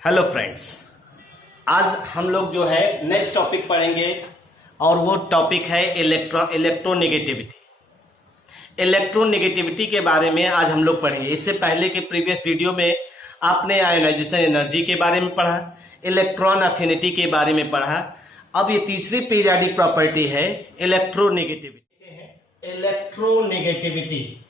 Hello friends, आज हम लोग जो है नेक्स्ट टॉपिक पढ़ेंगे और वो टॉपिक है इलेक्ट्रोनेगेटिविटी। इलेक्ट्रोनेगेटिविटी के बारे में आज हम लोग पढ़ेंगे। इससे पहले के प्रीवियस वीडियो में आपने आयोनाइजेशन एनर्जी के बारे में पढ़ा, इलेक्ट्रॉन अफिनिटी के बारे में पढ़ा। अब ये तीसरी पीरियोडिक प्रॉपर्टी है इलेक्ट्रोनेगेटिविटी। इलेक्ट्रोनेगेटिविटी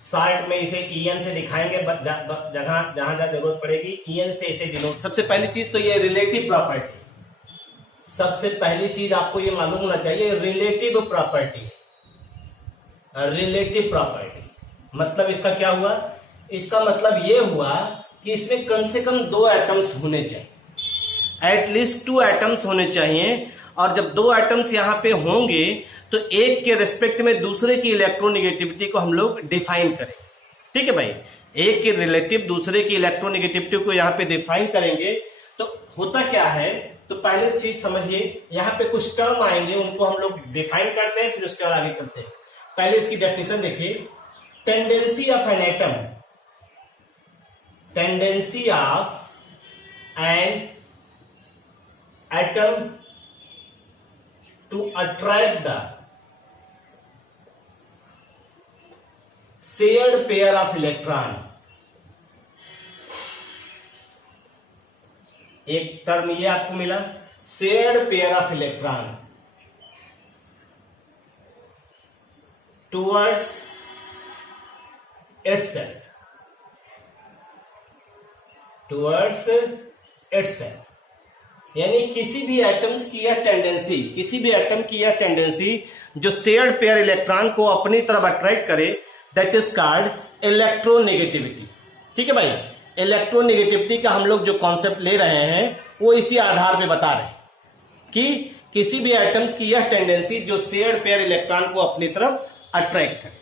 शार्ट में इसे ईएन से दिखाएंगे, जगह जहां जहां जरूरत पड़ेगी ईएन से इसे डिनोट। सबसे पहली चीज तो ये रिलेटिव प्रॉपर्टी, सबसे पहली चीज आपको ये मालूम होना चाहिए रिलेटिव प्रॉपर्टी। रिलेटिव प्रॉपर्टी मतलब इसका क्या हुआ? इसका मतलब ये हुआ कि इसमें कम से कम दो एटम्स होने चाहिए, एटलीस्ट 2 एटम्स होने चाहिए। और जब 2 एटम्स यहां पे होंगे तो एक के रिस्पेक्ट में दूसरे की इलेक्ट्रोनेगेटिविटी को हम लोग डिफाइन करेंगे। ठीक है भाई, एक के रिलेटिव दूसरे की इलेक्ट्रोनेगेटिविटी को यहां पे डिफाइन करेंगे। तो होता क्या है, तो पहले चीज समझिए, यहां पे कुछ टर्म आएंगे, उनको हम लोग डिफाइन करते हैं, फिर उसके बाद आगे चलते हैं। पहले इसकी डेफिनेशन देखिए, tendency of an atom, tendency of an atom to attract the shared pair of electron। एक टर्म ये आपको मिला, shared pair of electron towards itself, towards itself। यानी किसी भी एटम्स की यह टेंडेंसी, किसी भी एटम की यह टेंडेंसी जो शेयर्ड पेयर इलेक्ट्रॉन को अपनी तरफ अट्रैक्ट करे, दैट इज कॉल्ड इलेक्ट्रोनेगेटिविटी। ठीक है भाई, इलेक्ट्रोनेगेटिविटी का हम लोग जो कॉन्सेप्ट ले रहे हैं वो इसी आधार पे बता रहे हैं कि किसी भी एटम्स की यह टेंडेंसी जो शेयर्ड पेयर इलेक्ट्रॉन को अपनी तरफ अट्रैक्ट करे।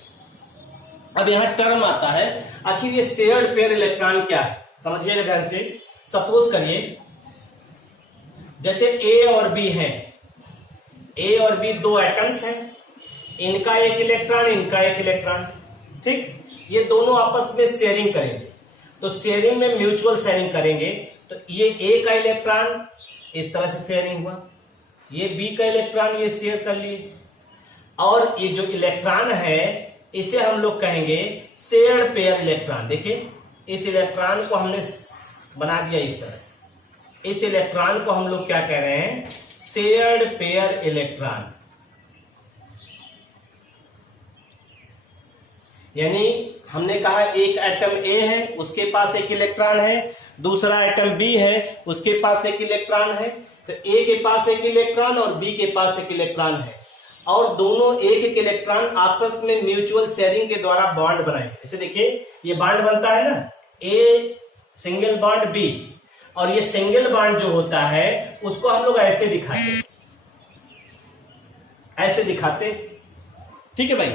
अब यहां टर्म आता है, आखिर ये शेयर्ड पेयर इलेक्ट्रॉन क्या है, समझिएगा ध्यान से। सपोज करिए जैसे ए और बी हैं, ए और बी 2 एटम्स हैं, इनका एक इलेक्ट्रॉन, इनका एक इलेक्ट्रॉन। ठीक, ये दोनों आपस में शेयरिंग करेंगे, तो शेयरिंग में म्यूचुअल शेयरिंग करेंगे। तो ये ए का इलेक्ट्रॉन इस तरह से शेयरिंग हुआ, ये बी का इलेक्ट्रॉन ये शेयर कर लिए, और ये जो इलेक्ट्रॉन है इसे हम लोग कहेंगे शेयर्ड पेयर इलेक्ट्रॉन। देखिए, इस इलेक्ट्रॉन को हमने बना दिया इस तरह से, इस इलेक्ट्रॉन को हम लोग क्या कह रहे हैं? Shared pair electron. यानी हमने कहा एक एटम ए है, उसके पास एक इलेक्ट्रॉन है, दूसरा एटम बी है, उसके पास एक इलेक्ट्रॉन है। तो ए के पास एक इलेक्ट्रॉन और बी के पास एक इलेक्ट्रॉन है, और दोनों एक एक इलेक्ट्रॉन आपस में म्यूचुअल शेयरिंग के द्वारा बॉन्ड बनाएंगे। जैसे देखिए, ये बॉन्ड बनता है ना, ए सिंगल बॉन्ड बी, और ये सिंगल बॉन्ड जो होता है उसको हम लोग ऐसे दिखाते, ऐसे दिखाते। ठीक है भाई,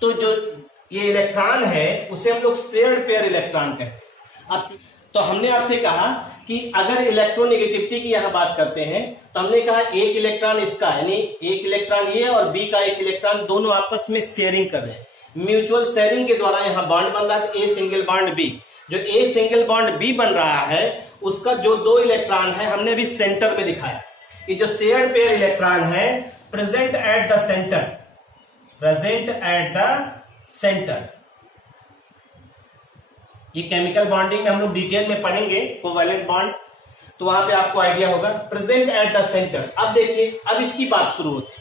तो जो ये इलेक्ट्रॉन है उसे हम लोग शेयर्ड पेयर इलेक्ट्रॉन कहते हैं। अब तो हमने आपसे कहा कि अगर इलेक्ट्रोनेगेटिविटी की यहां बात करते हैं तो हमने कहा एक इलेक्ट्रॉन इसका, यानी एक इलेक्ट्रॉन ये और बी का एक इलेक्ट्रॉन, दोनों आपस में शेयरिंग कर रहे हैं, म्यूचुअल शेयरिंग के द्वारा यहां बॉन्ड बन रहा है। ए सिंगल बॉन्ड बी, जो ए सिंगल बॉन्ड बी बन रहा है उसका जो 2 इलेक्ट्रॉन है हमने अभी सेंटर में दिखाया कि जो शेयर्ड पेयर इलेक्ट्रॉन है present at the centre, present at the centre. ये केमिकल बॉन्डिंग में हम लोग डिटेल में पढ़ेंगे, कोवैलेंट बॉन्ड, तो वहां पे आपको आइडिया होगा। Present at the centre. अब देखिए, अब इसकी बात शुरू होती है।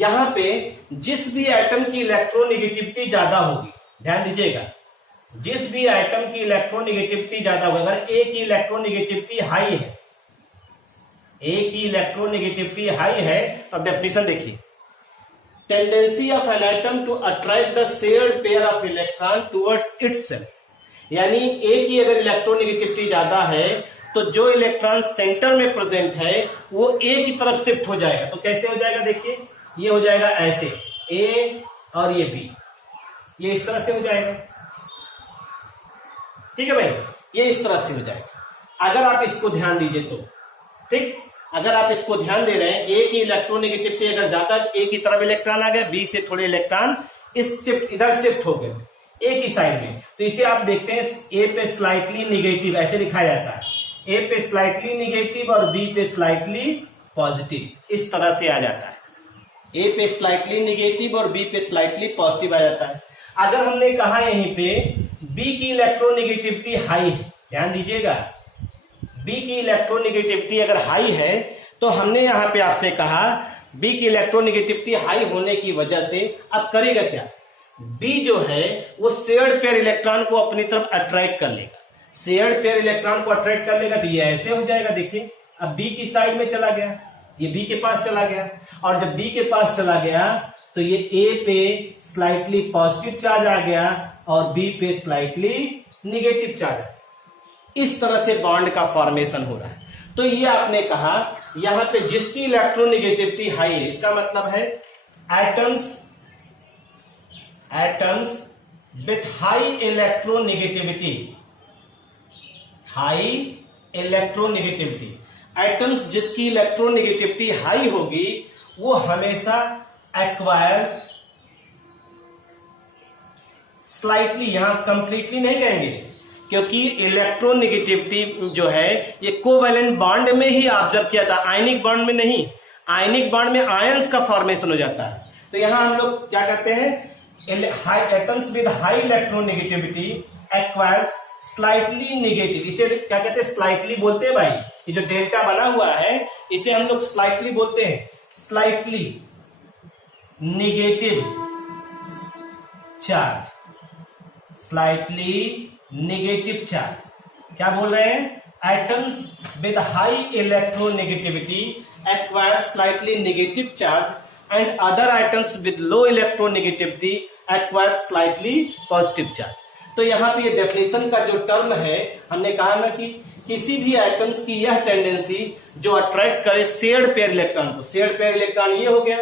यहां पे जिस भी एटम की इलेक्ट्रोनेगेटिविटी ज्यादा होगी, ध्यान दीजिएगा, जिस भी एटम की इलेक्ट्रोनेगेटिविटी ज्यादा होगी, अगर ए की इलेक्ट्रोनेगेटिविटी हाई है, ए की इलेक्ट्रोनेगेटिविटी हाई है, तो अब डेफिनेशन देखिए, tendency of an atom to attract the shared pair of electron towards itself. यानी ए की अगर इलेक्ट्रोनेगेटिविटी ज्यादा है तो जो इलेक्ट्रॉन सेंटर में प्रेजेंट है वो ए की तरफ शिफ्ट हो जाएगा। तो कैसे हो जाएगा? देखिए, ये हो जाएगा ऐसे, ए और ये बी, ये इस तरह से हो जाएगा। ठीक है भाई, ये इस तरह से हो जाएगा अगर आप इसको ध्यान दीजिए तो। ठीक, अगर आप इसको ध्यान दे रहे हैं, ए की इलेक्ट्रोनेगेटिविटी अगर ज्यादा, ए की तरफ इलेक्ट्रॉन आ गया, बी से थोड़े इलेक्ट्रॉन इधर शिफ्ट हो गए ए की साइड में, तो इसे आप देखते हैं ए पे स्लाइटली निगेटिव ऐसे लिखा जाता है, ए पे स्लाइटली निगेटिव और बी पे स्लाइटली पॉजिटिव, इस तरह से आ जाता है। ए पे स्लाइटली निगेटिव और बी पे स्लाइटली पॉजिटिव आ जाता है। अगर हमने कहा यहीं पे बी की इलेक्ट्रोनेगेटिविटी हाई है, ध्यान दीजिएगा, बी की इलेक्ट्रोनेगेटिविटी अगर हाई है तो हमने यहां पे आपसे कहा बी की इलेक्ट्रोनेगेटिविटी हाई होने की वजह से अब करेगा क्या, बी जो है वो शेयर्ड पेयर इलेक्ट्रॉन को अपनी तरफ अट्रैक्ट कर लेगा, शेयर्ड पेयर इलेक्ट्रॉन को अट्रैक्ट कर लेगा, तो ये ऐसे हो जाएगा, देखिए अब बी की साइड में चला गया, ये बी के पास चला गया, और जब बी के पास चला गया तो ये ए पे स्लाइटली पॉजिटिव चार्ज आ गया और बी पे स्लाइटली निगेटिव चार्ज आ गया। इस तरह से बॉन्ड का फॉर्मेशन हो रहा है। तो ये आपने कहा यहां पे जिसकी इलेक्ट्रोनेगेटिविटी हाई है, इसका मतलब है atoms with high electronegativity, atoms जिसकी इलेक्ट्रोनेगेटिविटी हाई होगी वो हमेशा एक्वायर्स स्लाइटली, यहां कंप्लीटली नहीं कहेंगे क्योंकि इलेक्ट्रोनेगेटिविटी जो है ये कोवैलेंट बॉन्ड में ही ऑब्जर्व किया था, आयनिक बॉन्ड में नहीं। आयनिक बॉन्ड में आयंस का फॉर्मेशन हो जाता है। तो यहां हम लोग क्या करते हैं, atoms with high electronegativity acquires slightly negative, इसे क्या कहते हैं, स्लाइटली बोलते हैं भाई, ये जो डेल्टा बना हुआ है इसे हम लोग स्लाइटली बोलते हैं, slightly negative charge, slightly negative charge. क्या बोल रहे हैं, atoms with high electronegativity acquire slightly negative charge and other items with low electronegativity acquire slightly positive charge. तो यहां पे ये डेफिनेशन का जो टर्म है, हमने कहा ना कि किसी भी एटम्स की यह टेंडेंसी जो अट्रैक्ट करे शेयर्ड पेयर इलेक्ट्रॉन को, शेयर्ड पेयर इलेक्ट्रॉन ये हो गया,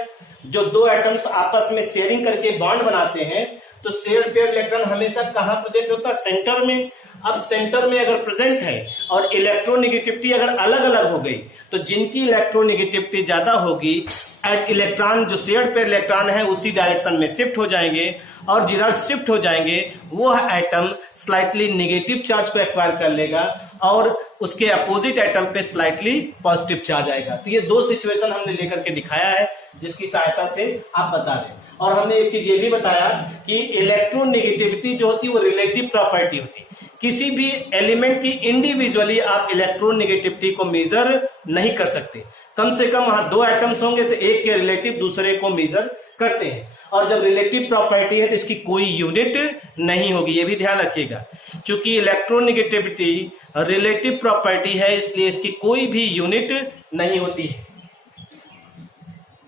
जो दो एटम्स आपस में शेयरिंग करके बॉन्ड बनाते हैं, तो शेयर्ड पेयर इलेक्ट्रॉन हमेशा कहां प्रेजेंट होता है, सेंटर में। अब सेंटर में अगर प्रेजेंट है और इलेक्ट्रोनेगेटिविटी अगर अलग अलग हो गई, तो जिनकी इलेक्ट्रोनेगेटिविटी ज्यादा होगी इलेक्ट्रॉन जो शेयर्ड पेयर इलेक्ट्रॉन है उसी डायरेक्शन में शिफ्ट हो जाएंगे, और जिधर शिफ्ट हो जाएंगे वो एटम स्लाइटली नेगेटिव चार्ज को एक्वायर कर लेगा और उसके अपोजिट एटम पे स्लाइटली पॉजिटिव चार्ज आएगा। तो ये दो सिचुएशन हमने लेकर के दिखाया है जिसकी सहायता से आप बता दें। और हमने एक चीज ये भी बताया कि इलेक्ट्रोनेगेटिविटी जो होती है वो रिलेटिव प्रॉपर्टी होती है, किसी भी एलिमेंट की इंडिविजुअली आप इलेक्ट्रोनेगेटिविटी को मेजर नहीं कर सकते। कम से कम वहां दो एटम्स होंगे तो एक के रिलेटिव दूसरे को मेजर करते हैं, और जब रिलेटिव प्रॉपर्टी है तो इसकी कोई यूनिट नहीं होगी, ये भी ध्यान रखिएगा। चूंकि इलेक्ट्रोनेगेटिविटी रिलेटिव प्रॉपर्टी है इसलिए इसकी कोई भी यूनिट नहीं होती है।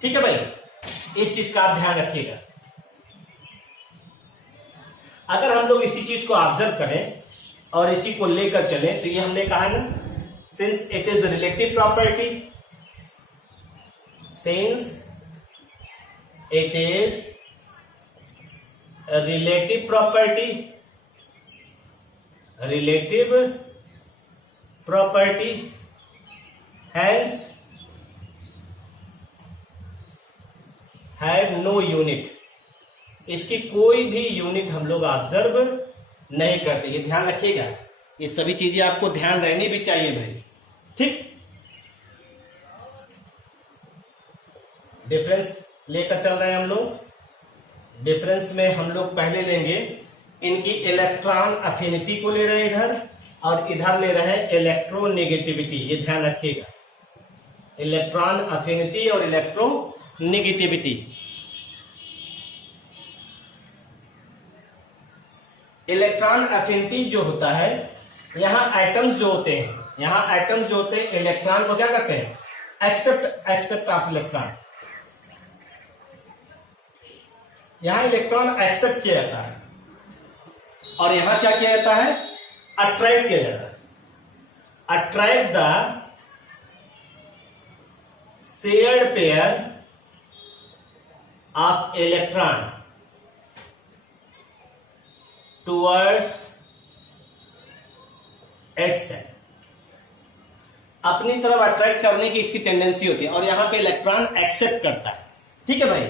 ठीक है भाई, इस चीज का आप ध्यान रखिएगा। अगर हम लोग इसी चीज को ऑब्जर्व करें और इसी को लेकर चले तो ये हमने कहा ना, since it is relative property, since it is relative property, hence have no unit, इसकी कोई भी यूनिट हम लोग ऑब्जर्व नहीं करते। ये ध्यान रखिएगा, ये सभी चीजें आपको ध्यान रहनी भी चाहिए भाई। ठीक, डिफरेंस लेकर चल रहे हैं हम लोग। डिफरेंस में हम लोग पहले लेंगे इनकी इलेक्ट्रॉन अफिनिटी को ले रहे हैं इधर, और इधर ले रहे हैं इलेक्ट्रोनेगेटिविटी। ये ध्यान रखिएगा, इलेक्ट्रॉन अफिनिटी और इलेक्ट्रोनेगेटिविटी। इलेक्ट्रॉन अफिनिटी जो होता है, यहां एटम्स जो होते हैं, इलेक्ट्रॉन को क्या करते हैं, एक्सेप्ट ऑफ इलेक्ट्रॉन, यहां इलेक्ट्रॉन एक्सेप्ट किया जाता है और यहां क्या किया जाता है, अट्रैक्ट किया जाता है। Attract the shared pair of electron towards itself, अपनी तरफ अट्रैक्ट करने की इसकी टेंडेंसी होती है, और यहाँ पे इलेक्ट्रॉन एक्सेप्ट करता है। ठीक है भाई।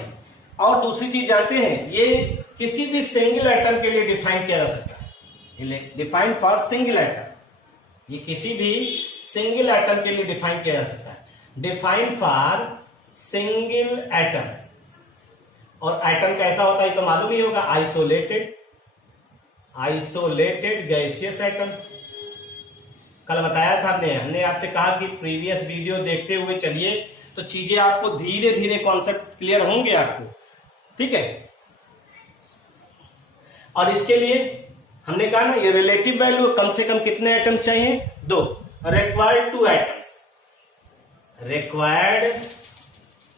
और दूसरी चीज जानते हैं, ये किसी भी सिंगल एटम के लिए डिफाइन किया जा सकता है, डिफाइन फॉर सिंगल एटम। ये किसी भी सिंगल एटम के लिए डिफाइन किया जा सकता है, डिफाइन फॉर सिंगल एटम। और एटम कैसा होता है तो मालूम ही होगा, आइसोलेटेड गैसियस एटम। कल बताया था हमने आपसे कहा कि प्रीवियस वीडियो देखते हुए चलिए, तो चीजें आपको धीरे धीरे कॉन्सेप्ट क्लियर होंगे आपको। ठीक है। और इसके लिए हमने कहा ना, ये रिलेटिव वैल्यू कम से कम कितने एटम्स चाहिए, 2। Required 2 atoms, required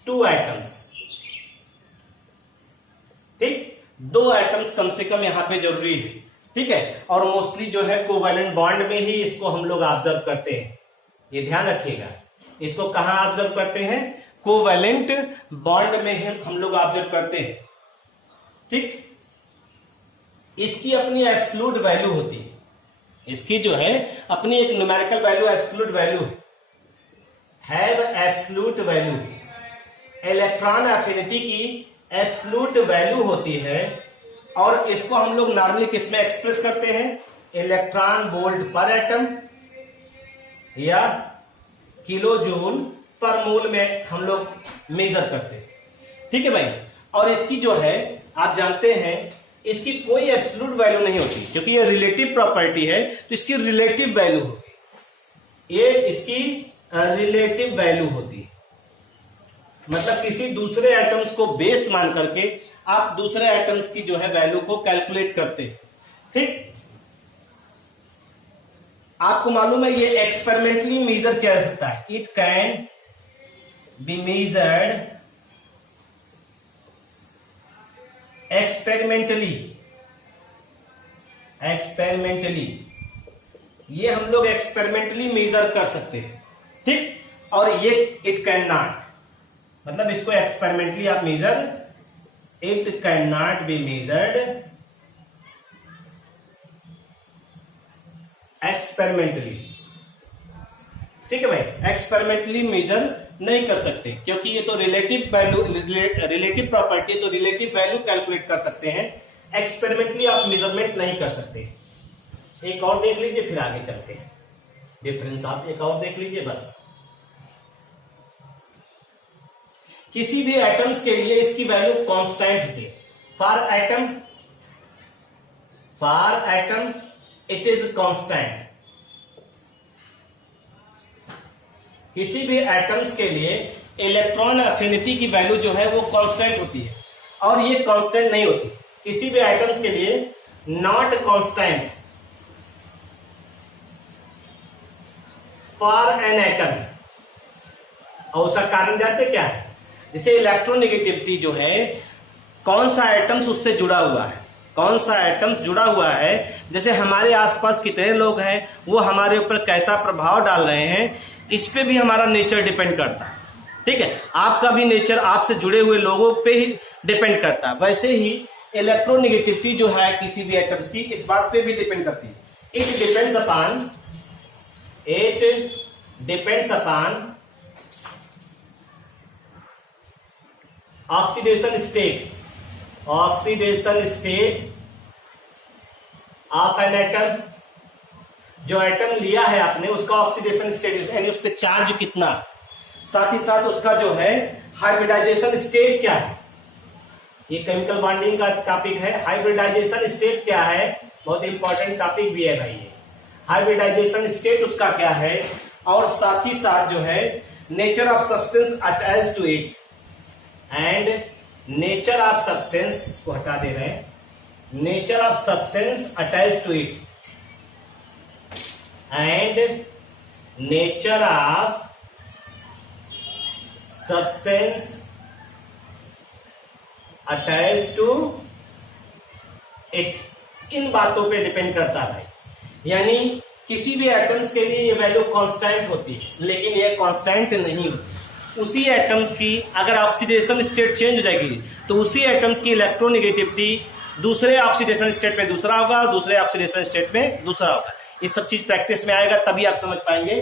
2 atoms. ठीक, 2 एटम्स कम से कम यहां पे जरूरी है। ठीक है। और मोस्टली जो है कोवैलेंट बॉन्ड में ही इसको हम लोग ऑब्जर्व करते हैं, ये ध्यान रखिएगा। इसको कहां ऑब्जर्व करते हैं, कोवैलेंट बॉन्ड में हम लोग ऑब्जर्व करते हैं। ठीक। इसकी अपनी एब्सोल्यूट वैल्यू होती है, इसकी जो है अपनी एक numerical value, absolute value have absolute value. Electron affinity की एब्सोल्यूट वैल्यू होती है, और इसको हम लोग नॉर्मली किसमें एक्सप्रेस करते हैं, इलेक्ट्रॉन वोल्ट पर एटम या किलो जूल पर मोल में हम लोग मेजर करते हैं। ठीक है भाई। और इसकी जो है आप जानते हैं, इसकी कोई एब्सोल्यूट वैल्यू नहीं होती, क्योंकि ये रिलेटिव प्रॉपर्टी है, तो इसकी रिलेटिव वैल्यू होती है, ये इसकी रिलेटिव वैल्यू होती है। मतलब किसी दूसरे एटम्स को बेस मान करके आप दूसरे एटम्स की जो है वैल्यू को कैलकुलेट करते हैं। ठीक। आपको मालूम है ये एक्सपेरिमेंटली मेजर किया जा सकता है, it can be measured experimentally, ये हम लोग एक्सपेरिमेंटली मेजर कर सकते हैं। ठीक। और ये इट कैन नॉट, मतलब इसको एक्सपेरिमेंटली आप measure, it can not be measured experimentally. ठीक है भाई। एक्सपेरिमेंटली मेजर नहीं कर सकते, क्योंकि ये तो रिलेटिव वैल्यू, रिलेटिव प्रॉपर्टी, तो रिलेटिव वैल्यू कैलकुलेट कर सकते हैं, एक्सपेरिमेंटली आप मेजरमेंट नहीं कर सकते। एक और देख लीजिए, फिर आगे चलते हैं। डिफरेंस आप एक और देख लीजिए बस। किसी भी एटम्स के लिए इसकी वैल्यू कांस्टेंट होती है। For atom it is constant. किसी भी एटम्स के लिए इलेक्ट्रॉन एफिनिटी की वैल्यू जो है वो कांस्टेंट होती है, और ये कांस्टेंट नहीं होती किसी भी एटम्स के लिए, not constant for an atom. और उसका कारण जानते क्या है, जैसे इलेक्ट्रोनेगेटिविटी जो है, कौन सा एटम्स उससे जुड़ा हुआ है, कौन सा एटम्स जुड़ा हुआ है, जैसे हमारे आसपास कितने लोग हैं, वो हमारे ऊपर कैसा प्रभाव डाल रहे हैं, इस पे भी हमारा नेचर डिपेंड करता है। ठीक है। आपका भी नेचर आपसे जुड़े हुए लोगों पे ही डिपेंड करता है। वैसे ही इलेक्ट्रोनेगेटिविटी जो है किसी भी एटम्स की, इस बात पे भी डिपेंड करती है। It depends upon oxidation state of an atom. जो एटम लिया है आपने, उसका ऑक्सीडेशन स्टेट यानी उस पर चार्ज कितना, साथ ही साथ उसका जो है हाइब्रिडाइजेशन स्टेट क्या है। ये केमिकल बॉन्डिंग का टॉपिक है। हाइब्रिडाइजेशन स्टेट क्या है, बहुत इंपॉर्टेंट टॉपिक भी है भाई ये। हाइब्रिडाइजेशन स्टेट उसका क्या है, और साथ ही साथ जो है nature of substance attach to it, and nature of substance, इसको हटा दे रहे हैं, nature of substance attach to it, and nature of substance attach to it. इन बातों पे डिपेंड करता है। यानी किसी भी एटम्स के लिए ये वैल्यू कांस्टेंट होती है, लेकिन ये कांस्टेंट नहीं होती। उसी एटम्स की अगर ऑक्सीडेशन स्टेट चेंज हो जाएगी, तो उसी एटम्स की इलेक्ट्रोनेगेटिविटी दूसरे ऑक्सीडेशन स्टेट में दूसरा होगा, दूसरे ऑक्सीडेशन स्टेट में दूसरा होगा। ये सब चीज प्रैक्टिस में आएगा, तभी आप समझ पाएंगे।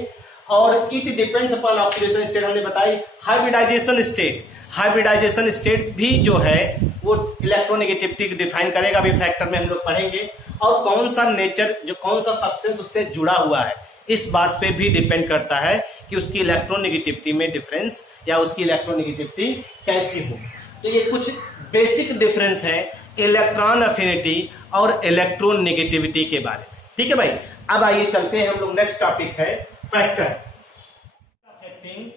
और it depends upon oxidation state हमने बताई। हाइब्रिडाइजेशन स्टेट, हाइब्रिडाइजेशन स्टेट भी जो है वो इलेक्ट्रोनेगेटिविटी को डिफाइन करेगा, अभी फैक्टर में हम लोग पढ़ेंगे। और कौन सा नेचर, जो कौन सा सब्सटेंस उससे जुड़ा हुआ है, इस बात पे भी डिपेंड करता है कि उसकी इलेक्ट्रोनेगेटिविटी में डिफरेंस या उसकी इलेक्ट्रोनेगेटिविटी कैसी हो। तो ये कुछ बेसिक डिफरेंस है इलेक्ट्रॉन अफिनिटी और इलेक्ट्रोनेगेटिविटी के बारे में। ठीक है भाई, अब आइए चलते हैं हम लोग, नेक्स्ट टॉपिक है factor affecting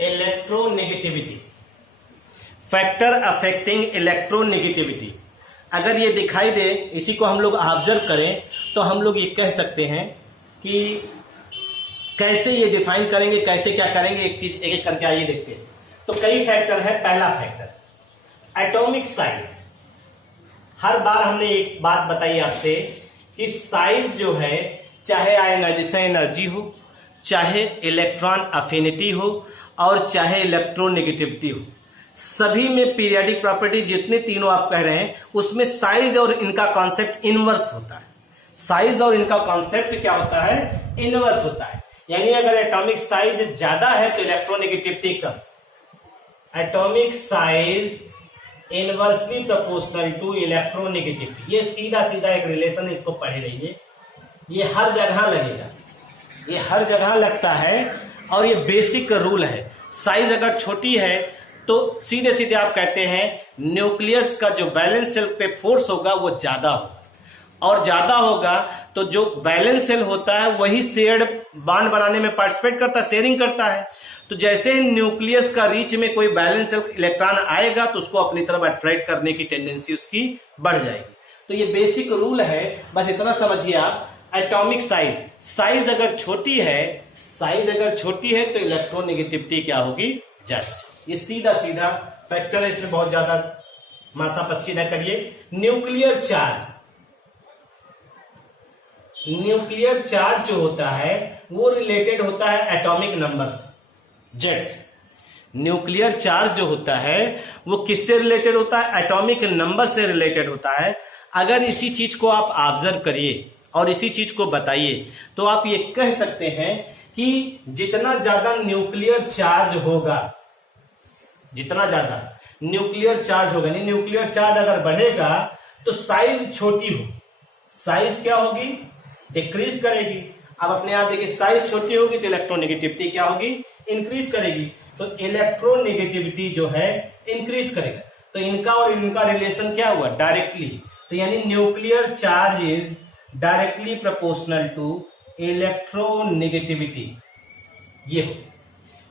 electronegativity. Factor affecting electronegativity, अगर ये दिखाई दे, इसी को हम लोग ऑब्जर्व करें, तो हम लोग ये कह सकते हैं कि कैसे ये डिफाइन करेंगे, कैसे क्या करेंगे, एक चीज एक एक करके आइए देखते हैं। तो कई फैक्टर है। पहला फैक्टर एटॉमिक साइज। हर बार हमने एक बात बताई आपसे कि साइज जो है, चाहे आयनाइजेशन एनर्जी हो, चाहे इलेक्ट्रॉन अफिनिटी हो और चाहे इलेक्ट्रोनेगेटिविटी हो, सभी में पीरियोडिक प्रॉपर्टी जितने तीनों आप कह रहे हैं उसमें साइज और इनका कॉन्सेप्ट इनवर्स होता है। साइज और इनका कॉन्सेप्ट क्या होता है? इनवर्स होता है। यानी अगर एटॉमिक साइज ज्यादा है तो इलेक्ट्रोनेगेटिविटी कम। Atomic size inversely proportional to electronegativity, ये सीधा सीधा एक रिलेशन, इसको पढ़े रहिए। ये हर जगह लगेगा, ये हर जगह लगता है और ये बेसिक रूल है। साइज अगर छोटी है तो सीधे सीधे आप कहते हैं न्यूक्लियस का जो वैलेंस सेल पे फोर्स होगा वो ज्यादा होगा, और ज्यादा होगा तो जो वैलेंस सेल होता है वही शेयर्ड बॉन्ड बनाने में पार्टिसिपेट करता है, शेयरिंग करता है। तो जैसे न्यूक्लियस का रीच में कोई वैलेंस सेल इलेक्ट्रॉन आएगा तो उसको अपनी तरफ अट्रैक्ट करने की टेंडेंसी उसकी बढ़ जाएगी। तो ये बेसिक रूल है, बस इतना समझिए आप। एटॉमिक साइज, साइज अगर छोटी है, साइज अगर छोटी है तो इलेक्ट्रोनेगेटिविटी क्या होगी? ज्यादा। ये सीधा सीधा फैक्टर है, इसमें बहुत ज्यादा माथा पच्ची न करिए। न्यूक्लियर चार्ज, न्यूक्लियर चार्ज जो होता है वो रिलेटेड होता है atomic numbers, jets. Nuclear charge जो होता है वो किससे रिलेटेड होता है? एटॉमिक नंबर से रिलेटेड होता है। अगर इसी चीज को आप ऑब्जर्व करिए और इसी चीज को बताइए तो आप ये कह सकते हैं कि जितना ज्यादा न्यूक्लियर चार्ज होगा, जितना ज्यादा न्यूक्लियर चार्ज होगा, नहीं न्यूक्लियर चार्ज अगर बढ़ेगा तो साइज छोटी हो, साइज क्या होगी? डिक्रीज करेगी। अब अपने आप देखिए, साइज छोटी होगी तो इलेक्ट्रोनेगेटिविटी क्या होगी? इंक्रीज करेगी। तो इलेक्ट्रोनेगेटिविटी जो है इंक्रीज करेगा। तो इनका और इनका रिलेशन क्या हुआ? डायरेक्टली। तो यानी nuclear charge is directly proportional to electronegativity. ये हो,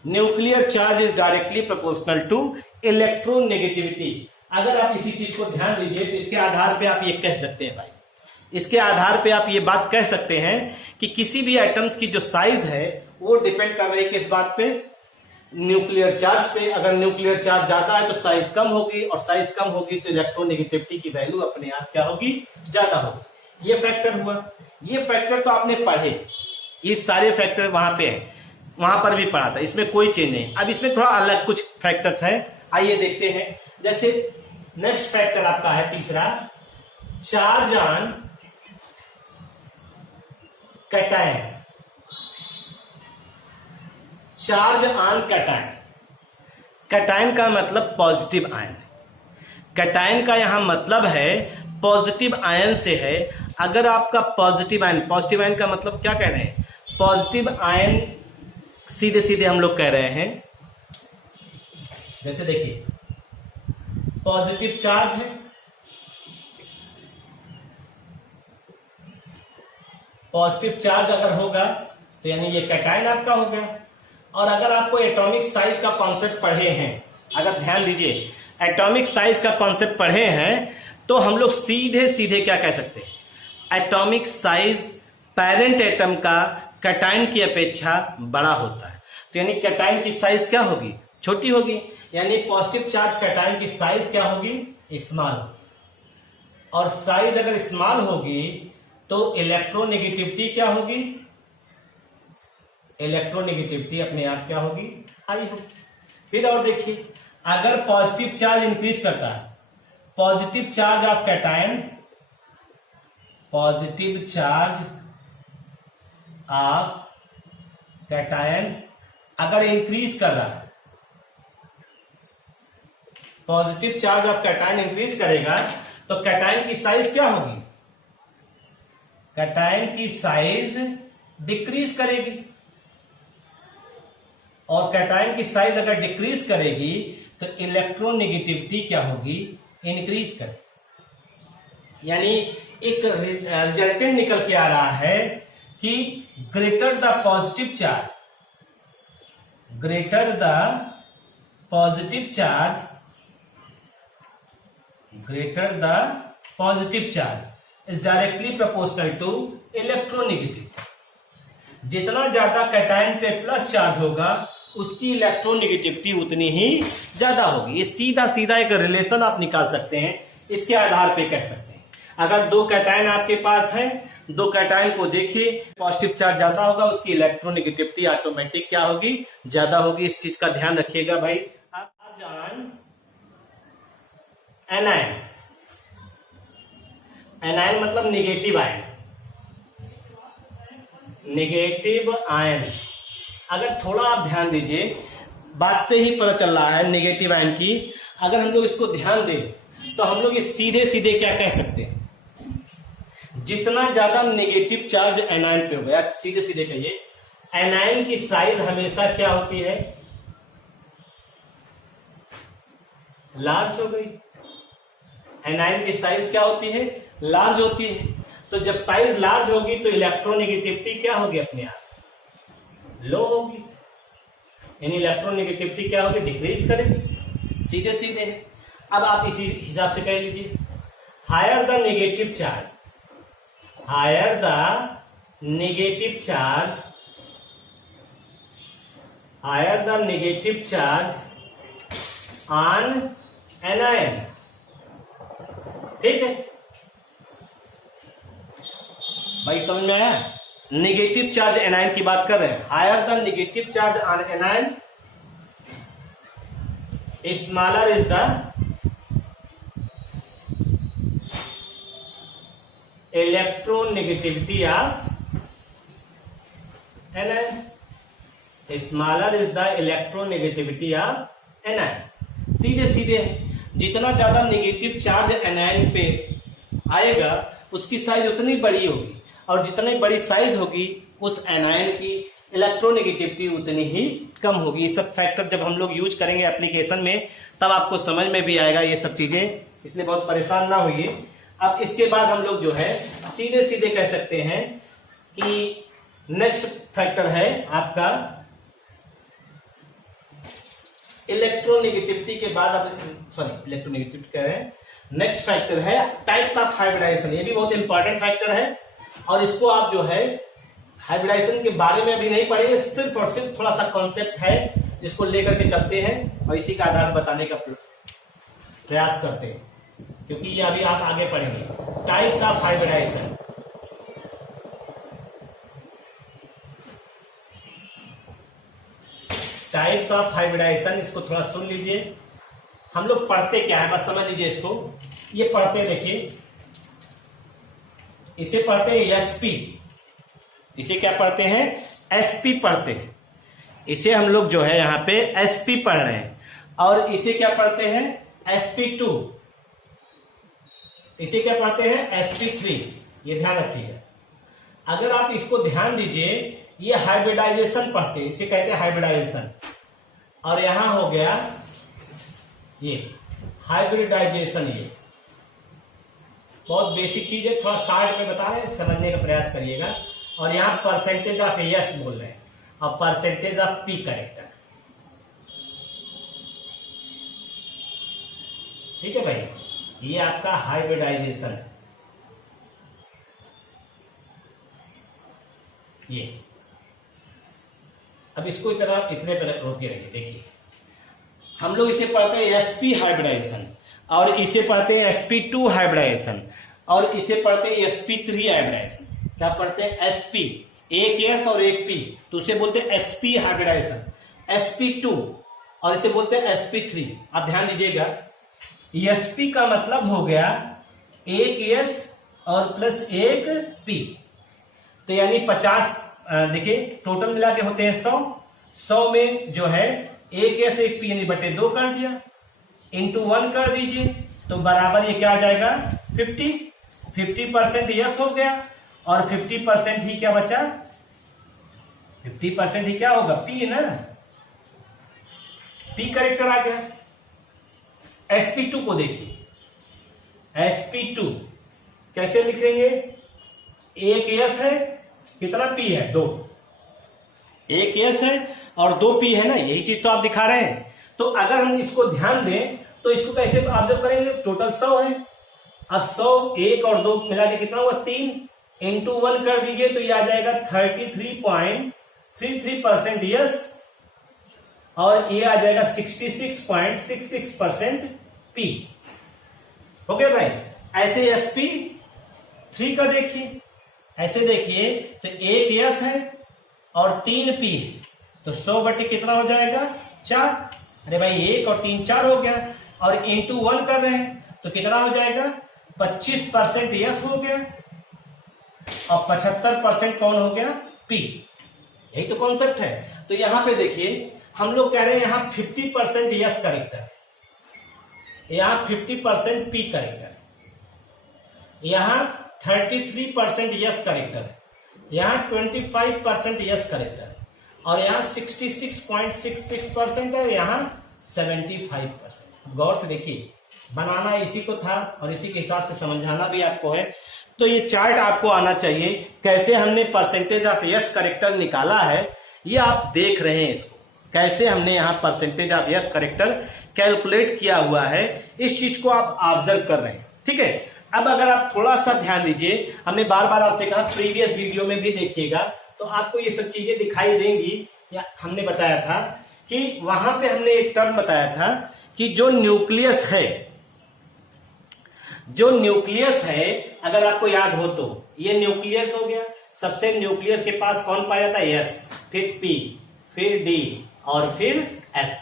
nuclear charge is directly proportional to electronegativity. अगर आप इसी चीज को ध्यान दीजिए तो इसके आधार पे आप ये कह सकते हैं भाई, इसके आधार पे आप ये बात कह सकते हैं कि किसी भी एटम्स की जो साइज है वो डिपेंड कर रही है किस बात पे? न्यूक्लियर चार्ज पे। अगर न्यूक्लियर चार्ज ज्यादा है तो साइज कम होगी, और साइज कम होगी तो इलेक्ट्रोनेगेटिविटी की वैल्यू अपने आप क्या होगी? ज्यादा होगी। ये फैक्टर हुआ। ये फैक्टर तो आपने पढ़े, ये सारे फैक्टर वहां पे है, वहां पर भी पढ़ा था, इसमें कोई चेंज नहीं। अब इसमें थोड़ा अलग कुछ फैक्टर्स हैं, आइए देखते हैं। जैसे नेक्स्ट फैक्टर आपका है तीसरा, charge on cation. Charge on cation, cation का मतलब पॉजिटिव आयन। कैटायन का यहां मतलब है पॉजिटिव आयन से है। अगर आपका पॉजिटिव आयन, पॉजिटिव आयन का मतलब क्या कह रहे हैं? पॉजिटिव आयन सीधे सीधे हम लोग कह रहे हैं, जैसे देखिए पॉजिटिव चार्ज है, पॉजिटिव चार्ज अगर होगा तो यानी ये कैटायन आपका हो गया। और अगर आपको एटॉमिक साइज का कॉन्सेप्ट पढ़े हैं, अगर ध्यान दीजिए एटॉमिक साइज का कॉन्सेप्ट पढ़े हैं तो हम लोग सीधे सीधे क्या कह सकते हैं? एटॉमिक साइज पेरेंट एटम का कैटायन की अपेक्षा बड़ा होता है। तो यानी कैटायन की साइज क्या होगी? छोटी होगी। यानी पॉजिटिव चार्ज कैटायन की साइज क्या होगी? स्मॉल होगी। और साइज अगर स्मॉल होगी तो इलेक्ट्रोनेगेटिविटी क्या होगी? इलेक्ट्रोनेगेटिविटी अपने आप क्या होगी? हाई होगी। फिर और देखिए, अगर पॉजिटिव चार्ज इंक्रीज करता है, positive charge of cation, positive charge of cation अगर इंक्रीज कर रहा है, positive charge of cation increase करेगा तो कैटायन की साइज क्या होगी, कैटायन की साइज डिक्रीज करेगी, और कैटायन की साइज अगर डिक्रीज करेगी तो इलेक्ट्रोनेगेटिविटी क्या होगी, इंक्रीज करेगी। यानी एक रिजल्टेंट निकल के आ रहा है कि greater the positive charge, greater the positive charge, greater the positive charge is directly proportional to electronegativity. जितना ज्यादा कैटायन पे प्लस चार्ज होगा उसकी इलेक्ट्रोनेगेटिविटी उतनी ही ज्यादा होगी। ये सीधा सीधा एक रिलेशन आप निकाल सकते हैं, इसके आधार पे कह सकते हैं। अगर दो कैटायन आपके पास है, दो कैटायन को देखिए, पॉजिटिव चार्ज ज्यादा होगा उसकी इलेक्ट्रोनेगेटिविटी ऑटोमेटिक क्या होगी, ज्यादा होगी। इस चीज का ध्यान रखिएगा भाई। एनायन, एनायन मतलब निगेटिव आयन, निगेटिव आयन। अगर थोड़ा आप ध्यान दीजिए, बात से ही पता चल रहा है निगेटिव आयन की। अगर हम लोग इसको ध्यान दें तो हम लोग ये सीधे सीधे क्या कह सकते हैं, जितना ज्यादा नेगेटिव चार्ज एनायन पे हो गया, सीधे सीधे कहिए, एनायन की साइज हमेशा क्या होती है, लार्ज हो गई। एनायन की साइज क्या होती है, लार्ज होती है। तो जब साइज लार्ज होगी तो इलेक्ट्रोनेगेटिविटी क्या होगी, अपने आप लो होगी, यानी इलेक्ट्रोनेगेटिविटी क्या होगी, डिक्रीज करेगी। सीधे सीधे है। अब आप इसी हिसाब से कह लीजिए, higher the negative charge, higher the negative charge, higher the negative charge on anion, ठीक है भाई, समझ में आया। नेगेटिव चार्ज एनायन की बात कर रहे हैं। Higher the negative charge on anion, smaller is the electronegativity of anion, smaller is the electronegativity of anion. सीधे सीधे जितना ज्यादा नेगेटिव चार्ज एनायन पे आएगा उसकी साइज उतनी बड़ी होगी, और जितनी बड़ी साइज होगी उस एनायन की इलेक्ट्रोनेगेटिविटी उतनी ही कम होगी। ये सब फैक्टर जब हम लोग यूज करेंगे एप्लीकेशन में तब आपको समझ में भी आएगा ये सब चीजें, इसलिए बहुत परेशान ना होइए। अब इसके बाद हम लोग जो है सीधे सीधे कह सकते हैं कि नेक्स्ट फैक्टर है आपका इलेक्ट्रोनेगेटिविटी के बाद, अब सॉरी इलेक्ट्रोनेगेटिविटी कह रहे हैं, नेक्स्ट फैक्टर है टाइप्स ऑफ हाइब्रिडाइजेशन। ये भी बहुत इंपॉर्टेंट फैक्टर है, और इसको आप जो है हाइब्रिडाइजेशन के बारे में अभी नहीं पढ़ेंगे, सिर्फ और सिर्फ थोड़ा सा कॉन्सेप्ट है जिसको लेकर के चलते हैं और इसी का आधार बताने का प्रयास करते हैं, क्योंकि ये अभी आप आगे पढ़ेंगे। Types of hybridisation, types of hybridisation, इसको थोड़ा सुन लीजिए। हम लोग पढ़ते क्या है बस समझ लीजिए इसको। ये पढ़ते देखिए, इसे पढ़ते हैं एसपी, इसे क्या पढ़ते हैं, एसपी पढ़ते हैं। इसे हम लोग जो है यहां पे एसपी पढ़ रहे हैं, और इसे क्या पढ़ते हैं, sp2, इसे क्या पढ़ते हैं, sp3। ये ध्यान रखिएगा। अगर आप इसको ध्यान दीजिए, ये हाइब्रिडाइजेशन पढ़ते हैं, इसे कहते हैं हाइब्रिडाइजेशन, और यहां हो गया ये हाइब्रिडाइजेशन। ये बहुत बेसिक चीज है, थोड़ा शार्ट में बता रहे हैं, समझने का प्रयास करिएगा। और यहां परसेंटेज ऑफ एस बोल रहे हैं और परसेंटेज ऑफ पी करेक्टर, ठीक है भाई। ये आपका हाइब्रिडाइजेशन है। ये अब इसको इतना इतने पर रोके रहिए। देखिए हम लोग इसे पढ़ते हैं sp हाइब्रिडाइजेशन, और इसे पढ़ते हैं sp2 हाइब्रिडाइजेशन, और इसे पढ़ते हैं sp3 हाइब्रिडाइजेशन। क्या पढ़ते हैं, sp, एक s और एक p, तो उसे बोलते हैं sp हाइब्रिडाइजेशन, sp2, और इसे बोलते हैं sp3। आप ध्यान दीजिएगा, sp का मतलब हो गया एक s और प्लस एक p, तो यानी 50 देखिए टोटल मिला के होते हैं 100 में जो है एक एस एक पी यानी बटे 2 कर दिया, इंटू 1 कर दीजिए, तो बराबर ये क्या आ जाएगा 50% यस हो गया, और 50% ही क्या बचा, 50% ही क्या होगा पी ना, पी करेक्टर आ गया। sp2 को देखिए, sp2 कैसे लिखेंगे, एक एस है, कितना पी है 2, एक एस है और 2 पी है ना, यही चीज तो आप दिखा रहे हैं। तो अगर हम इसको ध्यान दें तो इसको कैसे ऑब्जर्व करेंगे, टोटल 100 है, अब 100 1 और 2 मिला के कितना हुआ 3, इंटू 1 कर दीजिए तो ये आ जाएगा 33.33% यस, और ये आ जाएगा 66.66% पी। ओके भाई, ऐसे sp3 का देखिए, ऐसे देखिए तो एक यस है और 3 पी है, तो 100 बटे कितना हो जाएगा 4, अरे भाई 1 और 3 4 हो गया, और इंटू 1 कर रहे हैं तो कितना हो जाएगा 25% यस हो गया और 75% कौन हो गया पी। यही तो कॉन्सेप्ट है। तो यहां पे देखिए हम लोग कह रहे हैं यहां 50% यस करेक्टर है, यहां 50% पी करेक्टर है, यहां 33% यस करेक्टर है, यहां 25% यस करेक्टर है, और यहां 66.66% है, यहां 75%। गौर से देखिए, बनाना इसी को था और इसी के हिसाब से समझाना भी आपको है। तो ये चार्ट आपको आना चाहिए, कैसे हमने परसेंटेज ऑफ यस करेक्टर निकाला है ये आप देख रहे हैं, इसको कैसे हमने यहाँ percentage of s character calculate किया हुआ है, इस चीज को आप ऑब्जर्व कर रहे हैं। ठीक है, अब अगर आप थोड़ा सा ध्यान दीजिए, हमने बार बार आपसे कहा प्रीवियस वीडियो में भी देखिएगा तो आपको ये सब चीजें दिखाई देंगी। या हमने बताया था कि वहां पे हमने एक टर्म बताया था कि जो न्यूक्लियस है, अगर आपको याद हो तो ये न्यूक्लियस हो गया, सबसे न्यूक्लियस के पास कौन पाया जाता है एस, फिर पी, फिर डी और फिर एफ,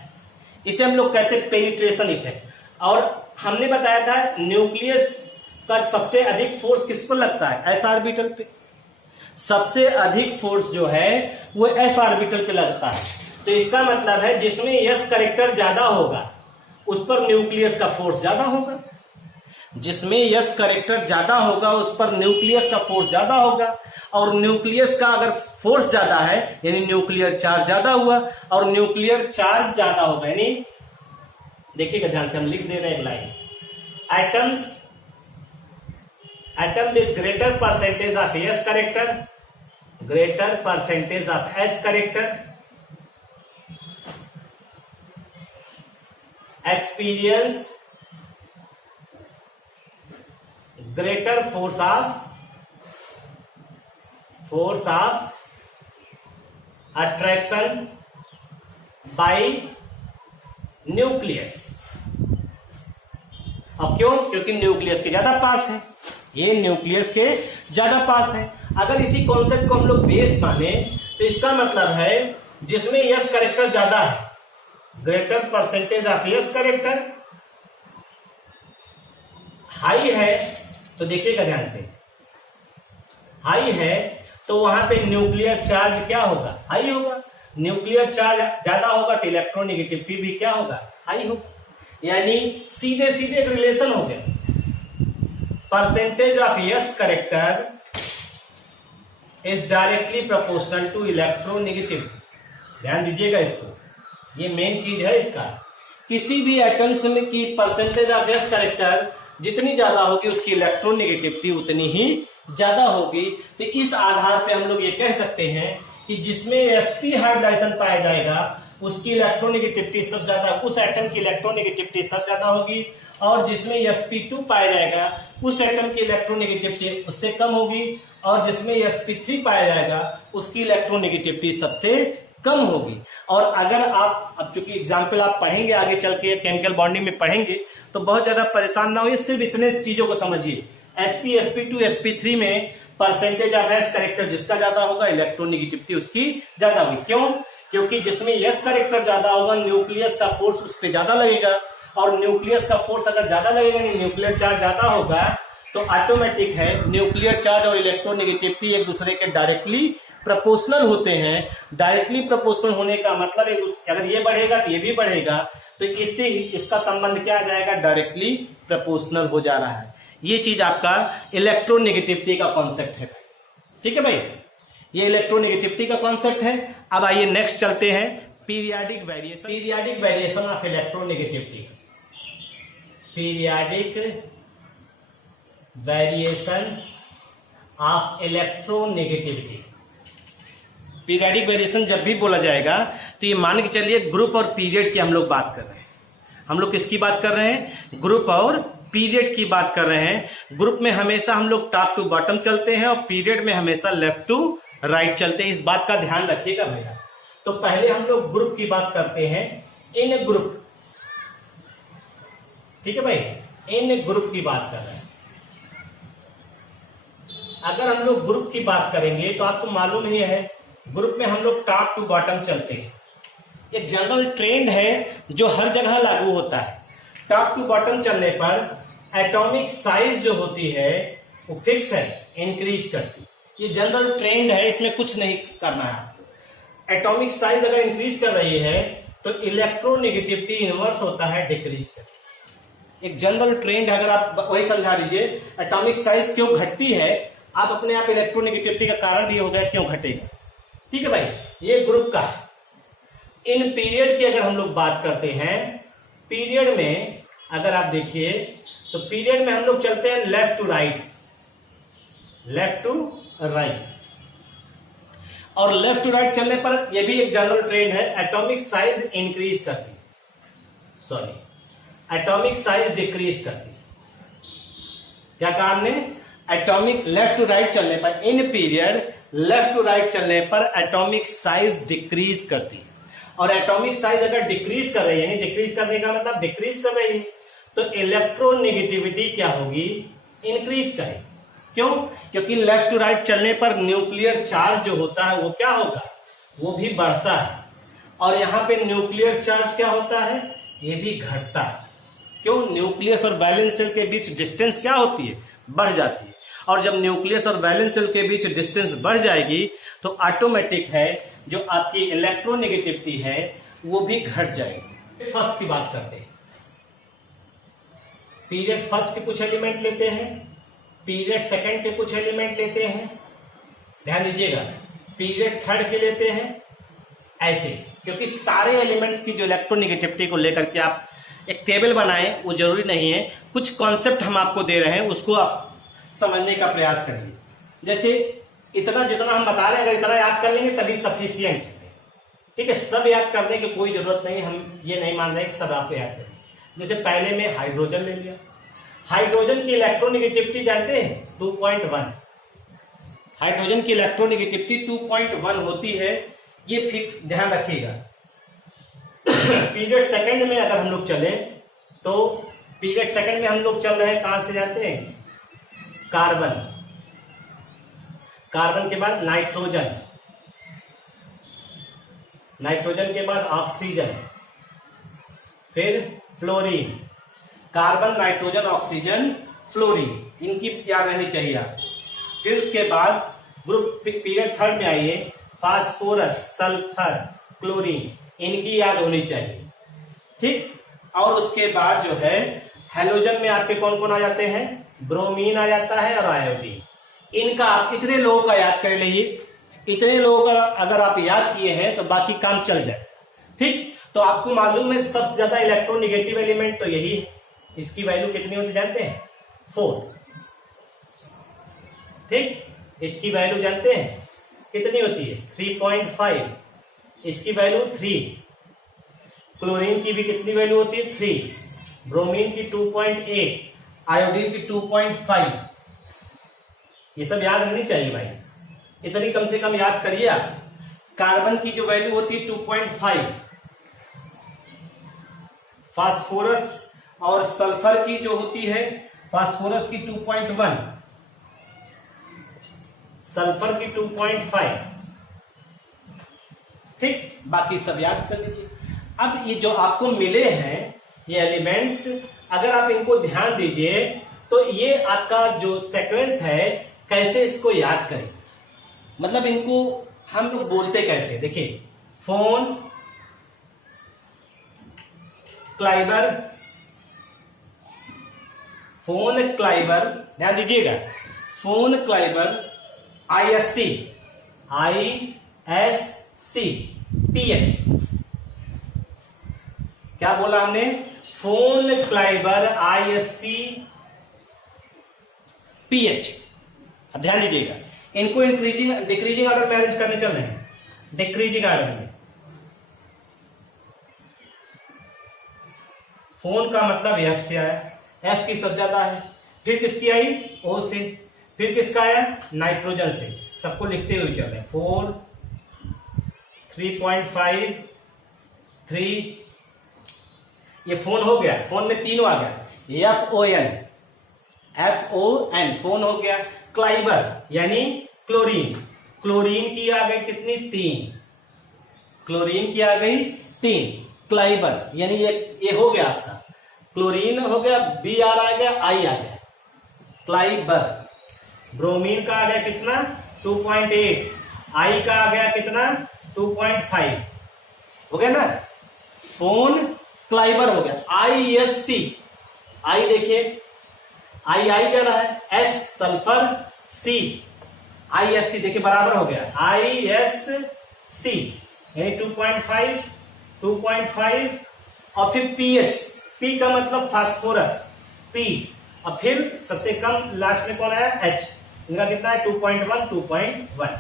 इसे हम लोग कहते हैं पेनिट्रेशन इफेक्ट। और हमने बताया था न्यूक्लियस का सबसे अधिक फोर्स किस पर लगता है, एस ऑर्बिटल पे, सबसे अधिक फोर्स जो है वो एस ऑर्बिटल पे लगता है। तो इसका मतलब है जिसमें एस करेक्टर ज्यादा होगा उस पर न्यूक्लियस का फोर्स ज्यादा होगा, जिसमें यस करेक्टर ज्यादा होगा उस पर न्यूक्लियस का फोर्स ज्यादा होगा, और न्यूक्लियस का अगर फोर्स ज्यादा है यानी न्यूक्लियर चार्ज ज्यादा हुआ, और न्यूक्लियर चार्ज ज्यादा होगा यानी देखिएगा ध्यान से, हम लिख दे रहे हैं एक line, atom with greater percentage of S character, greater percentage of S character experience greater force of attraction by nucleus। अब क्यों, क्योंकि न्यूक्लियस के ज्यादा पास है, ये न्यूक्लियस के ज्यादा पास है। अगर इसी कॉन्सेप्ट को हम लोग बेस माने तो इसका मतलब है जिसमें यस करेक्टर ज्यादा है, greater percentage of s character high है, तो देखिएगा ध्यान से, हाई है तो वहां पे न्यूक्लियर चार्ज क्या होगा, हाई होगा। न्यूक्लियर चार्ज ज्यादा होगा तो इलेक्ट्रोनेगेटिविटी भी क्या होगा, हाई होगा। यानी सीधे सीधे एक रिलेशन हो गया, percentage of s character is directly proportional to electronegativity. ध्यान दीजिएगा इसको, ये मेन चीज है इसका। किसी भी एटम्स में की परसेंटेज ऑफ यस करेक्टर जितनी ज्यादा होगी उसकी इलेक्ट्रोनेगेटिविटी उतनी ही ज्यादा होगी। तो इस आधार पे हम लोग ये कह सकते हैं कि जिसमें sp हाइब्रिडाइजेशन पाया जाएगा उसकी इलेक्ट्रोनेगेटिविटी सबसे ज्यादा, उस एटम की इलेक्ट्रोनेगेटिविटी सबसे ज्यादा होगी, और जिसमें sp2 पाया जाएगा उस एटम की इलेक्ट्रोनेगेटिविटी उससे कम होगी, और जिसमें sp3 पाया जाएगा उसकी इलेक्ट्रोनेगेटिविटी सबसे कम होगी। और अगर आप, अब चूंकि एग्जाम्पल आप पढ़ेंगे आगे चल के केमिकल बॉन्डिंग में पढ़ेंगे तो बहुत ज्यादा परेशान ना हो, सिर्फ इतने चीजों को समझिए। sp, sp2, sp3 में परसेंटेज ऑफ एस करेक्टर जिसका ज्यादा होगा इलेक्ट्रोनेगेटिविटी उसकी ज्यादा होगी। क्यों, क्योंकि जिसमें एस करेक्टर ज्यादा होगा न्यूक्लियस का फोर्स उस पर ज्यादा लगेगा, और न्यूक्लियस का फोर्स अगर ज्यादा लगेगा, न्यूक्लियर चार्ज ज्यादा होगा, तो ऑटोमेटिक है न्यूक्लियर चार्ज और इलेक्ट्रोनेगेटिविटी एक दूसरे के डायरेक्टली प्रोपोर्शनल होते हैं, डायरेक्टली प्रोपोर्शनल होने का मतलब अगर ये बढ़ेगा तो ये भी बढ़ेगा, तो इससे इसका संबंध क्या आ जाएगा, डायरेक्टली प्रोपोर्शनल हो जा रहा है। ये चीज आपका इलेक्ट्रोनेगेटिविटी का कॉन्सेप्ट है भाई, ठीक है भाई, ये इलेक्ट्रोनेगेटिविटी का कॉन्सेप्ट है। अब आइए नेक्स्ट चलते हैं, periodic variation, periodic variation of electronegativity, periodic variation of electronegativity. Periodic variation जब भी बोला जाएगा तो ये मान के चलिए ग्रुप और पीरियड की हम लोग बात कर रहे हैं। हम लोग किसकी बात कर रहे हैं, ग्रुप और पीरियड की बात कर रहे हैं। ग्रुप में हमेशा हम लोग टॉप टू बॉटम चलते हैं और पीरियड में हमेशा लेफ्ट टू राइट चलते हैं, इस बात का ध्यान रखिएगा भैया। तो पहले हम लोग ग्रुप की बात करते हैं, इन ग्रुप, ठीक है भाई, इन ग्रुप की बात कर रहे हैं। अगर हम लोग ग्रुप की बात करेंगे तो आपको मालूम ही है, ग्रुप में हम लोग टॉप टू बॉटम चलते हैं। एक जनरल ट्रेंड है जो हर जगह लागू होता है। टॉप टू बॉटम चलने पर एटॉमिक साइज जो होती है वो फिक्स है, इंक्रीज करती। ये जनरल ट्रेंड है, इसमें कुछ नहीं करना है आपको। एटॉमिक साइज अगर इंक्रीज कर रही है तो इलेक्ट्रोनेगेटिविटी इनवर्स होता है, डिक्रीज करती। एक जनरल ट्रेंड है, अगर आप वही समझा दीजिए, एटॉमिक साइज क्यों घटती है, आप अपने आप इलेक्ट्रोनेगेटिविटी का कारण भी हो गया क्यों घटेगा, ठीक है भाई। ये ग्रुप का है। इन पीरियड की अगर हम लोग बात करते हैं, पीरियड में अगर आप देखिए तो पीरियड में हम लोग चलते हैं left to right, left to right. और लेफ्ट टू राइट चलने पर यह भी एक जनरल ट्रेंड है, एटॉमिक साइज इंक्रीज करती है, सॉरी एटॉमिक साइज डिक्रीज करती है। क्या कहा हमने, एटॉमिक लेफ्ट टू राइट चलने पर, in period left to right चलने पर एटॉमिक साइज डिक्रीज करती है। और एटॉमिक साइज अगर डिक्रीज कर रही है, यानी डिक्रीज करने का मतलब डिक्रीज कर रही है, तो इलेक्ट्रोनेगेटिविटी क्या होगी, इंक्रीज करेगी। क्यों, क्योंकि लेफ्ट टू राइट चलने पर न्यूक्लियर चार्ज जो होता है वो क्या होगा, वो भी बढ़ता है। और यहां पे न्यूक्लियर चार्ज क्या होता है, ये भी घटता है। क्यों, न्यूक्लियस और वैलेंस सेल के बीच डिस्टेंस क्या होती है, बढ़ जाती है। और जब न्यूक्लियस और वैलेंस सेल के बीच डिस्टेंस बढ़ जाएगी तो ऑटोमेटिक है जो आपकी इलेक्ट्रोनेगेटिविटी है वो भी घट जाएगी। फर्स्ट की बात करते हैं, पीरियड फर्स्ट के कुछ एलिमेंट लेते हैं, पीरियड सेकंड के कुछ एलिमेंट लेते हैं, ध्यान दीजिएगा, पीरियड थर्ड के लेते हैं, ऐसे। क्योंकि सारे एलिमेंट्स की जो इलेक्ट्रोनेगेटिविटी को लेकर के आप एक टेबल बनाएं वो जरूरी नहीं है, कुछ कॉन्सेप्ट हम आपको दे रहे हैं उसको आप समझने का प्रयास करिए। जैसे इतना जितना हम बता रहे हैं, अगर इतना याद कर लेंगे तभी सफिशियंट है, ठीक है। सब याद करने की कोई जरूरत नहीं, हम ये नहीं मान रहे कि सब आपको याद करें। जैसे पहले में हाइड्रोजन ले लिया, हाइड्रोजन की इलेक्ट्रोनेगेटिविटी जानते हैं 2.1, हाइड्रोजन की इलेक्ट्रोनेगेटिविटी 2.1 होती है, ये फिक्स ध्यान रखिएगा। पीरियड सेकंड में अगर हम लोग चले तो पीरियड सेकंड में हम लोग चल रहे हैं कहां से जानते हैं, कार्बन, कार्बन के बाद नाइट्रोजन, नाइट्रोजन के बाद ऑक्सीजन, फिर fluorine, carbon nitrogen oxygen fluorine, इनकी याद रहनी चाहिए आप। फिर उसके बाद ग्रुप पीरियड थर्ड में आइए, फास्फोरस, सल्फर, क्लोरीन, इनकी याद होनी चाहिए, ठीक। और उसके बाद जो है हैलोजन में आपके कौन कौन आ जाते हैं, ब्रोमीन आ जाता है और आयोडीन। इनका आप इतने लोगों का याद कर लीजिए, इतने लोगों का अगर आप याद किए हैं तो बाकी काम चल जाए, ठीक। तो आपको मालूम है सबसे ज्यादा इलेक्ट्रोनेगेटिव एलिमेंट तो यही है, इसकी वैल्यू कितनी होती जानते हैं, 4, ठीक। इसकी वैल्यू जानते हैं कितनी होती है, 3.5, इसकी वैल्यू 3, क्लोरीन की भी कितनी वैल्यू होती है, 3, ब्रोमीन की 2.8, आयोडीन की 2.5। ये सब याद रखनी चाहिए भाई, इतनी कम से कम याद करिए आप। कार्बन की जो वैल्यू होती है 2.5, फास्फोरस और सल्फर की जो होती है, फास्फोरस की 2.1, सल्फर की 2.5, ठीक। बाकी सब याद कर लीजिए। अब ये जो आपको मिले हैं ये एलिमेंट्स, अगर आप इनको ध्यान दीजिए तो ये आपका जो सीक्वेंस है कैसे इसको याद करें, मतलब इनको हम लोग बोलते कैसे, देखिए फोन क्लाइबर, फोन क्लाइबर, ध्यान दीजिएगा, फोन क्लाइबर ISC PH, क्या बोला हमने, फोन क्लाइबर ISC PH। अब ध्यान दीजिएगा, इनको इंक्रीजिंग डिक्रीजिंग ऑर्डर में अरेंज करने चल रहे हैं, डिक्रीजिंग ऑर्डर में। फोन का मतलब F से आया, F की सबसे ज्यादा है, फिर किसकी आई, O से, फिर किसका आया, नाइट्रोजन से। सबको लिखते हुए चल रहे हैं, 4, 3.5, 3, ये फोन हो गया, फोन में तीनों आ गया, FON फोन हो गया। क्लाइबर यानी क्लोरीन, क्लोरीन की आ गई कितनी, 3, क्लोरीन की आ गई 3, क्लाइबर यानी ये हो गया आपका, क्लोरीन हो गया, BR आ गया, I आ गया, क्लाइबर। ब्रोमीन का आ गया कितना, 2.8, I का आ गया कितना, 2.5, हो गया ना, फोन क्लाइबर हो गया। ISC, I देखिए, I क्या रहा है, S सल्फर, C, ISC देखिए बराबर हो गया, ISC यानी 2.5, 2.5, और फिर PH, P का मतलब फास्फोरस, P, और फिर सबसे कम लास्ट में कौन आया, H, इनका कितना है, 2.1, 2.1।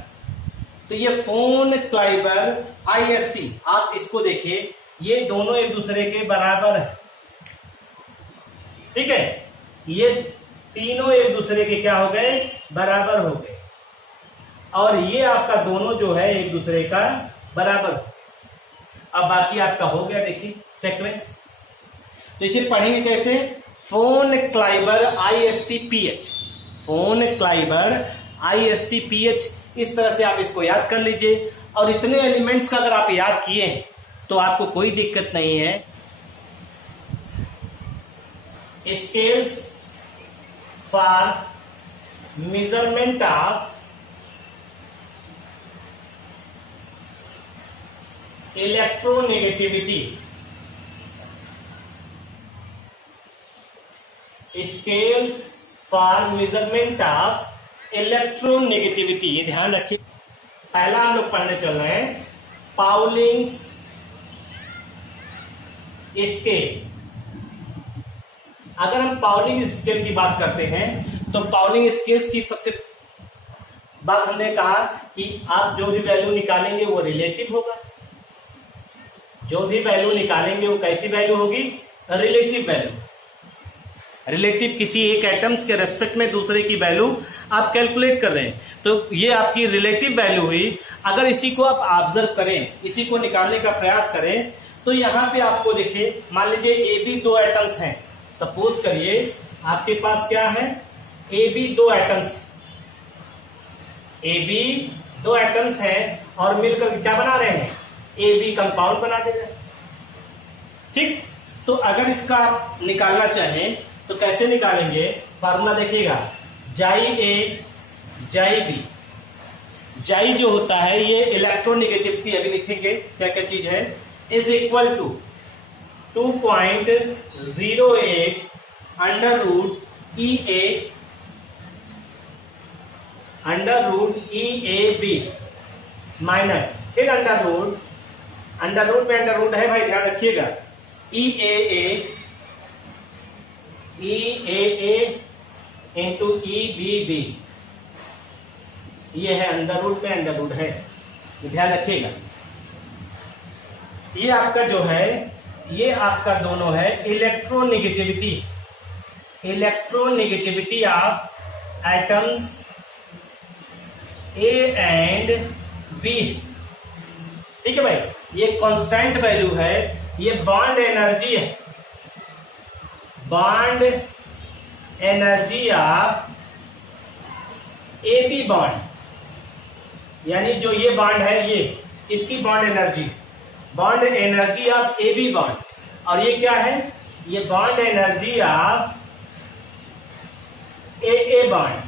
तो ये फोन क्लाइबर ISC, आप इसको देखिए, ये दोनों एक दूसरे के बराबर है, ठीक है, ये तीनों एक दूसरे के क्या हो गए, बराबर हो गए, और ये आपका दोनों जो है एक दूसरे का बराबर। अब बाकी आपका हो गया, देखिए सीक्वेंस। तो इसे पढ़ेंगे कैसे, फोन क्लाइबर ISC PH, फोन क्लाइबर ISC PH, इस तरह से आप इसको याद कर लीजिए। और इतने एलिमेंट्स का अगर आप याद किए हैं तो आपको कोई दिक्कत नहीं है। Scales for measurement of electronegativity, scales for measurement of electronegativity, ये ध्यान रखिए। पहला हम लोग पढ़ने चल रहे हैं पाउलिंग्स स्केल। अगर हम पाउलिंग स्केल की बात करते हैं तो पाउलिंग स्केल्स की सबसे बात हमने कहा कि आप जो भी वैल्यू निकालेंगे वो रिलेटिव होगा, जो भी वैल्यू निकालेंगे वो कैसी वैल्यू होगी, रिलेटिव वैल्यू। रिलेटिव किसी एक एटम्स के रेस्पेक्ट में दूसरे की वैल्यू आप कैलकुलेट कर रहे हैं, तो ये आपकी रिलेटिव वैल्यू हुई। अगर इसी को आप ऑब्जर्व करें, इसी को निकालने का प्रयास करें, तो यहां पे आपको देखिए, मान लीजिए AB 2 एटम्स हैं, सपोज करिए आपके पास क्या है, AB 2 एटम्स, AB 2 एटम्स हैं और मिलकर क्या बना रहे हैं, AB कंपाउंड बना दे रहे हैं, ठीक। तो अगर इसका आप निकालना चाहें तो कैसे निकालेंगे, फार्मूला देखिएगा, जाई A जाई B, जाई जो होता है ये इलेक्ट्रोनेगेटिविटी, अभी लिखेंगे क्या क्या चीज है, is equal to 2.08 under root EAB minus, फिर अंडर रूट में अंडर रूट है भाई, ध्यान रखिएगा, EAA इंटू EBB, ये है अंडर रूट में अंडर रूट है, ध्यान रखिएगा। ये आपका जो है, ये आपका दोनों है electronegativity of atoms A and B, ठीक है भाई। ये कांस्टेंट वैल्यू है, ये बॉन्ड एनर्जी है, bond energy of AB bond, यानी जो ये बॉन्ड है ये इसकी bond energy of AB bond, और ये क्या है, ये bond energy of AA bond,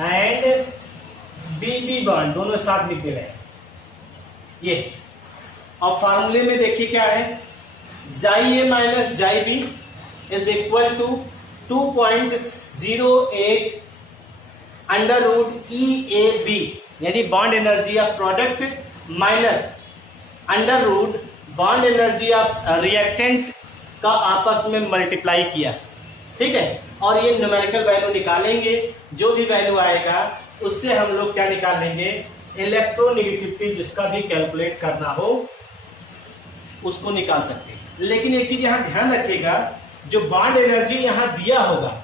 and B bond दोनों साथ लिख दे रहे हैं ये। और फार्मूले में देखिए क्या है, जाई ए माइनस जाई B is equal to 2.08 under root EAB, यानी bond energy of product minus under root bond energy of reactant का आपस में मल्टीप्लाई किया। ठीक है, और ये न्यूमेरिकल वैल्यू निकालेंगे, जो भी वैल्यू आएगा उससे हम लोग क्या निकाल लेंगे, इलेक्ट्रोनेगेटिविटी जिसका भी कैलकुलेट करना हो उसको निकाल सकते हैं। लेकिन एक चीज यहां ध्यान रखिएगा, जो बॉन्ड एनर्जी यहां दिया होगा,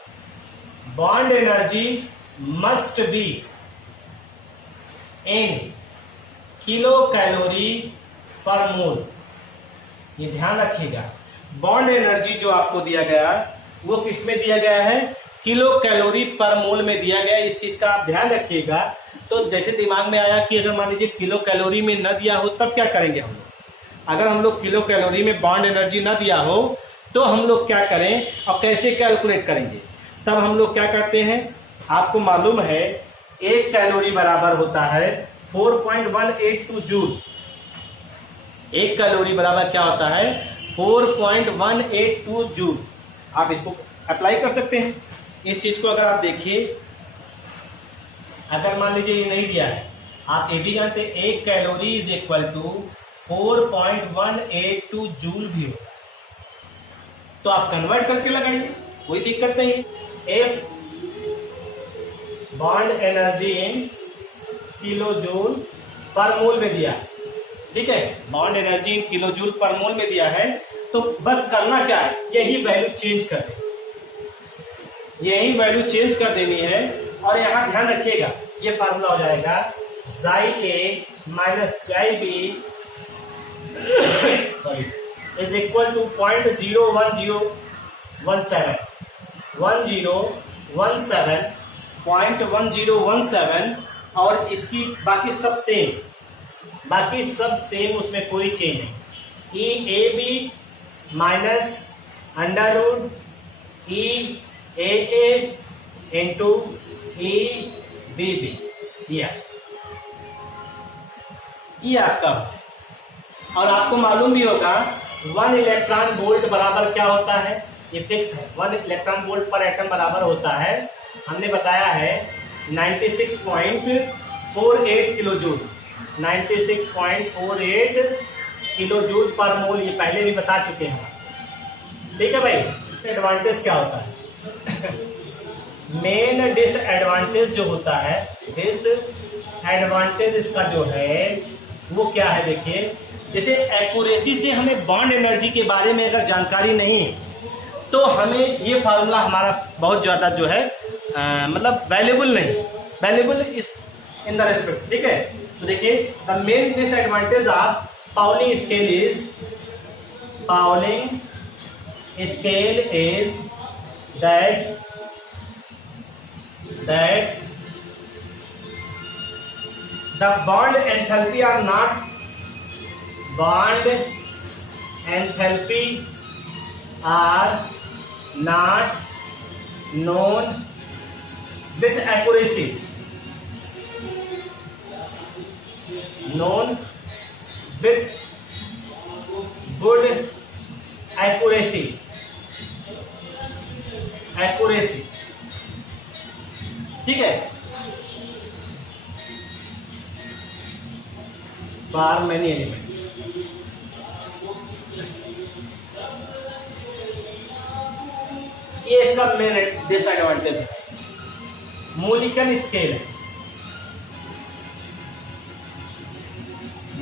bond energy must be in kilo calorie पर मोल, ये ध्यान रखिएगा। बॉन्ड एनर्जी जो आपको दिया गया वो किस में दिया गया है, किलो कैलोरी पर मोल में दिया गया। इस चीज का आप ध्यान रखिएगा। तो जैसे दिमाग में आया कि अगर मान लीजिए किलो कैलोरी में न दिया हो तब क्या करेंगे हम लोग, अगर हम लोग किलो कैलोरी में बॉन्ड एनर्जी न दिया हो तो हम लोग क्या करें और कैसे कैलकुलेट करेंगे। तब हम लोग क्या करते हैं, आपको मालूम है 1 कैलोरी बराबर होता है 4.182 जूल। 1 कैलोरी बराबर क्या होता है, 4.182 जूल। आप इसको अप्लाई कर सकते हैं इस चीज को। अगर आप देखिए, अगर मान लीजिए ये नहीं दिया है, आप ये भी जानते हैं 1 calorie is equal to 4.182 joule भी होगा, तो आप कन्वर्ट करके लगाइए, कोई दिक्कत नहीं। F bond energy in kilo joule per mole में दिया है। ठीक है, bond energy in kilo joule per mole में दिया है, तो बस करना क्या है, यही वैल्यू चेंज कर देनी, यही वैल्यू चेंज कर देनी है। और यहां ध्यान रखिएगा, ये फार्मूला हो जाएगा जाई ए माइनस जाई बी इज इक्वल टू 0.1017 और इसकी बाकी सब सेम, उसमें कोई चेंज नहीं। EAB minus under root EAA into EBB, ये आपका होता है। और आपको मालूम भी होगा 1 इलेक्ट्रॉन वोल्ट बराबर क्या होता है, ये फिक्स है। 1 इलेक्ट्रॉन वोल्ट पर एटम बराबर होता है, हमने बताया है 96.48 kilo joule, 96.48 kilo joule per मोल, ये पहले भी बता चुके हैं। ठीक है भाई, एडवांटेज क्या होता है मेन डिसएडवांटेज जो होता है, डिसएडवांटेज इसका जो है वो क्या है, देखिए जैसे एक्यूरेसी से हमें बॉन्ड एनर्जी के बारे में अगर जानकारी नहीं तो हमें ये फार्मूला हमारा बहुत ज्यादा जो है मतलब वैल्यूबल नहीं, वैल्यूबल इस इन द रेस्पेक्ट। ठीक है, तो देखिए the main disadvantage of Pauling scale is that the bond enthalpy are not known with accuracy, known with good accuracy। ठीक है, for many elements। ये इसका मेन डिसएडवांटेज है। मोलिकन स्केल है,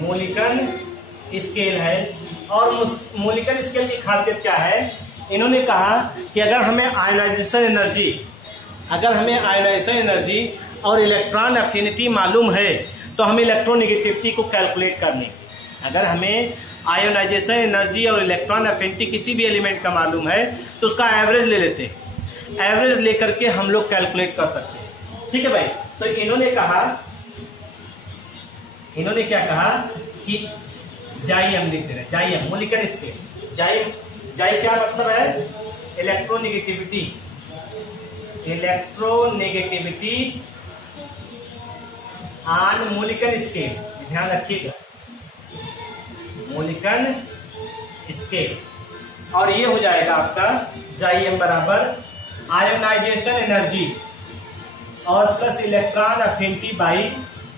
मोलिकन स्केल है। और मोलिकन स्केल की खासियत क्या है, इन्होंने कहा कि अगर हमें आयनाइजेशन एनर्जी और इलेक्ट्रॉन एफिनिटी मालूम है तो हमें इलेक्ट्रोनेगेटिविटी को कैलकुलेट करनी। अगर हमें आयोनाइजेशन एनर्जी और इलेक्ट्रॉन एफिनिटी किसी भी एलिमेंट का मालूम है तो उसका एवरेज ले लेते हैं, एवरेज लेकर के हम लोग कैलकुलेट कर सकते हैं। ठीक है भाई, तो इन्होंने क्या कहा कि जाई हम लिख दे रहे हैं, जाई हम मोलिकन स्केल। जाई क्या मतलब है, इलेक्ट्रोनेगेटिविटी ऑन मोलिकन स्केल, ध्यान रखिएगा, मोलिकन स्केल। और ये हो जाएगा आपका Xim बराबर आयोनाइजेशन एनर्जी और प्लस इलेक्ट्रॉन अफिनिटी बाई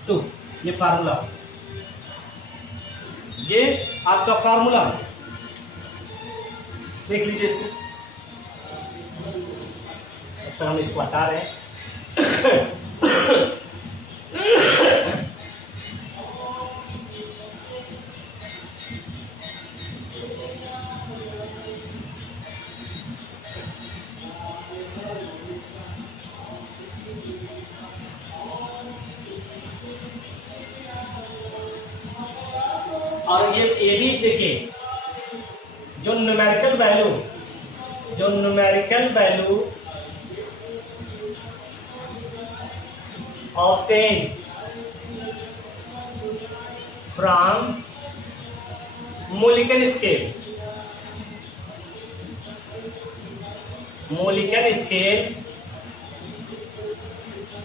2। ये फार्मूला, ये आपका फार्मूला देख लीजिए इसको, तो हम इसको हटा रहे हैं। और ये एडी देखिए, जो numerical value obtained from Mulliken scale,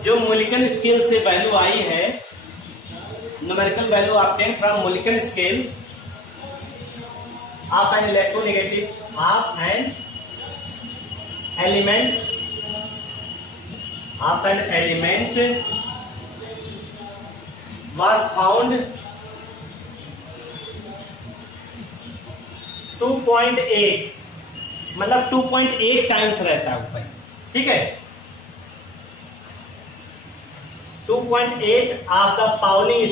जो मोलिकन स्केल से वैल्यू आई है, numerical value obtained from Mulliken scale of an electronegative of an element was found 2.8, मतलब 2.8 टाइम्स रहता है ऊपर, ठीक है। 2.8 ऑफ द पाउलिंग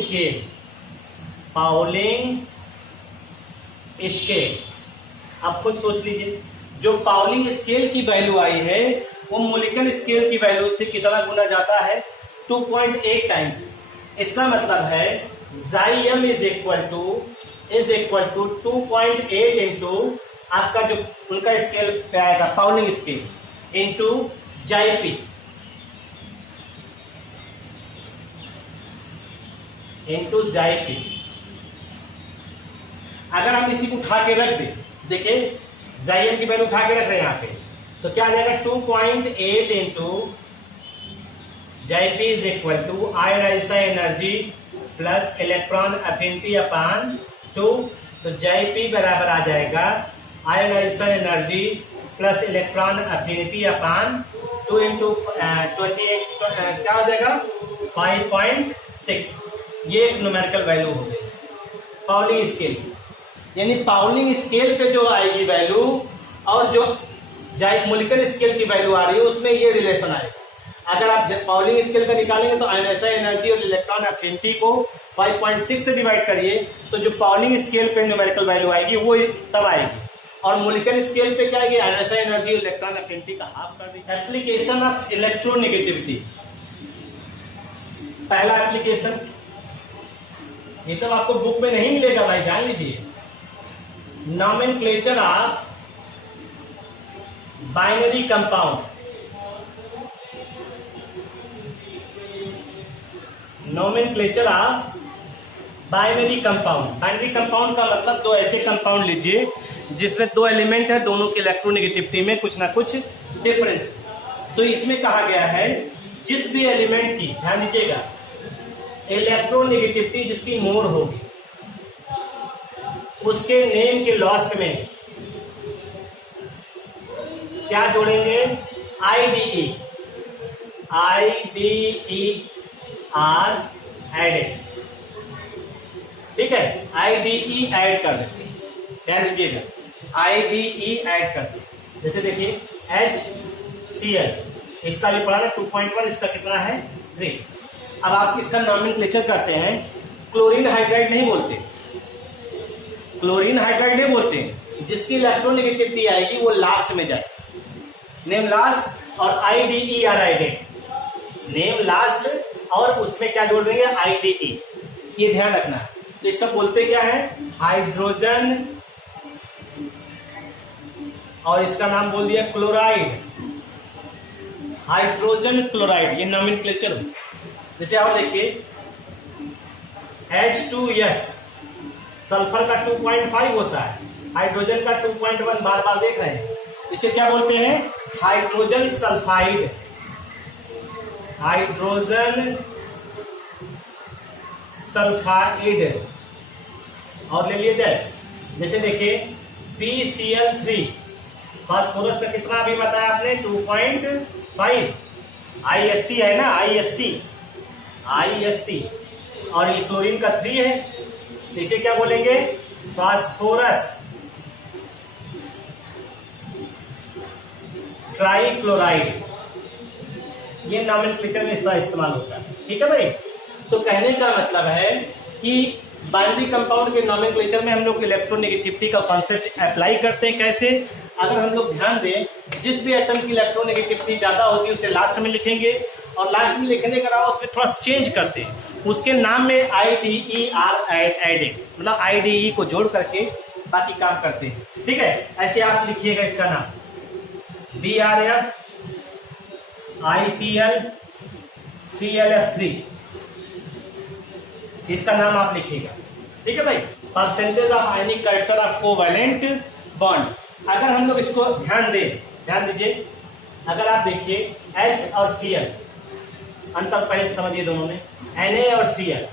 स्केल। अब खुद सोच लीजिए, जो पाउलिंग स्केल की वैल्यू आई है वो मोलिकन स्केल की वैल्यू से कितना गुना जाता है, 2.8 टाइम्स। इसका मतलब है Xim is equal to 2.8 into आपका जो उनका स्केल पे आया था Pauling scale into Xip into Xip। अगर आप इसी को उठा के रख दे, देखिए Xim की वैल्यू उठा के रख रहे हैं यहाँ पे, तो क्या आ जाएगा 2.8 into Xip is equal to ionisation energy plus electron affinity upon 2। तो Xip बराबर आ जाएगा ionisation energy plus electron affinity upon 2 into 28, क्या हो जाएगा 5.6। ये एक न्यूमेरिकल वैल्यू हो गई पाउलिंग स्केल, यानी पाउलिंग स्केल पे जो आएगी वैल्यू और जो मोलिकन स्केल की वैल्यू आ रही है उसमें ये रिलेशन आएगा। अगर आप पाउलिंग स्केल का निकालेंगे तो आयोनाइजेशन एनर्जी और इलेक्ट्रॉन अफिनिटी को 5.6 से डिवाइड करिए, तो जो पाउलिंग स्केल पे न्यूमेरिकल वैल्यू आएगी वो तब आएगी। और मोलिकन स्केल पे क्या आएगी, आयोनाइजेशन एनर्जी और इलेक्ट्रॉन अफिनिटी का हाफ कर दी। एप्लीकेशन ऑफ इलेक्ट्रोनेगेटिविटी, पहला एप्लीकेशन, ये सब आपको बुक में नहीं मिलेगा भाई, ध्यान लीजिए। Nomenclature of binary compound, nomenclature of binary compound. Binary compound का मतलब दो ऐसे कंपाउंड लीजिए जिसमें दो एलिमेंट है, दोनों की इलेक्ट्रोनेगेटिविटी में कुछ ना कुछ डिफरेंस। तो इसमें कहा गया है जिस भी एलिमेंट की, ध्यान दीजिएगा, इलेक्ट्रोनेगेटिविटी जिसकी मोर होगी उसके नेम के लास्ट में क्या जोड़ेंगे, IDE आर एडेड, ठीक है, IDE ऐड कर देते हैं, ध्यान दीजिएगा, IDE ऐड करते हैं। जैसे देखिए HCl, इसका भी पढ़ा ना 2.1, इसका कितना है 3। अब आप इसका नॉमेनक्लेचर करते हैं, क्लोरीन हाइड्राइड नहीं बोलते, क्लोरीन हाइड्राइड नहीं बोलते, जिसकी इलेक्ट्रोनेगेटिविटी आएगी वो लास्ट में जाए, नेम लास्ट और IDE are added, name last और उसमें क्या जोड़ देंगे IDE, ये ध्यान रखना है। तो इसका बोलते क्या है, हाइड्रोजन, और इसका नाम बोल दिया क्लोराइड, हाइड्रोजन क्लोराइड, ये नॉमेनक्लेचर। जैसे और देखिए H2S, सल्फर का 2.5 होता है, हाइड्रोजन का 2.1, बार बार देख रहे हैं, इसे क्या बोलते हैं, हाइड्रोजन सल्फाइड, हाइड्रोजन सल्फाइड और ले लिए जाए। जैसे देखिए PCl3 फास्फोरस का कितना अभी बताया आपने 2.5 ISC है ना, ISC और ये क्लोरीन का 3 है, तो इसे क्या बोलेंगे फास्फोरस ट्राइक्लोराइड। ये नॉमेनक्लेचर में इसका इस्तेमाल होता है। ठीक है भाई, तो कहने का मतलब है कि बाइनरी कंपाउंड के नॉमेनक्लेचर में हम लोग इलेक्ट्रोनेगेटिविटी का कॉन्सेप्ट अप्लाई करते हैं। कैसे? अगर हम लोग ध्यान दें, जिस भी एटम की इलेक्ट्रोनेगेटिविटी ज्यादा होगी उसे लास्ट में लिखेंगे, और लास्ट में लिखने के अलावा उसमें थोड़ा चेंज करते हैं, उसके नाम में IDER एडेड, मतलब IDE को जोड़ करके बाकी काम करते हैं। ठीक है, ऐसे आप लिखिएगा इसका नाम BRF ICl ClF3, इसका नाम आप लिखिएगा। ठीक है भाई, percentage of ionic character of covalent bond. अगर हम लोग इसको ध्यान दीजिए, अगर आप देखिए H और Cl, अंतर पहले समझिए दोनों में, Na और Cl।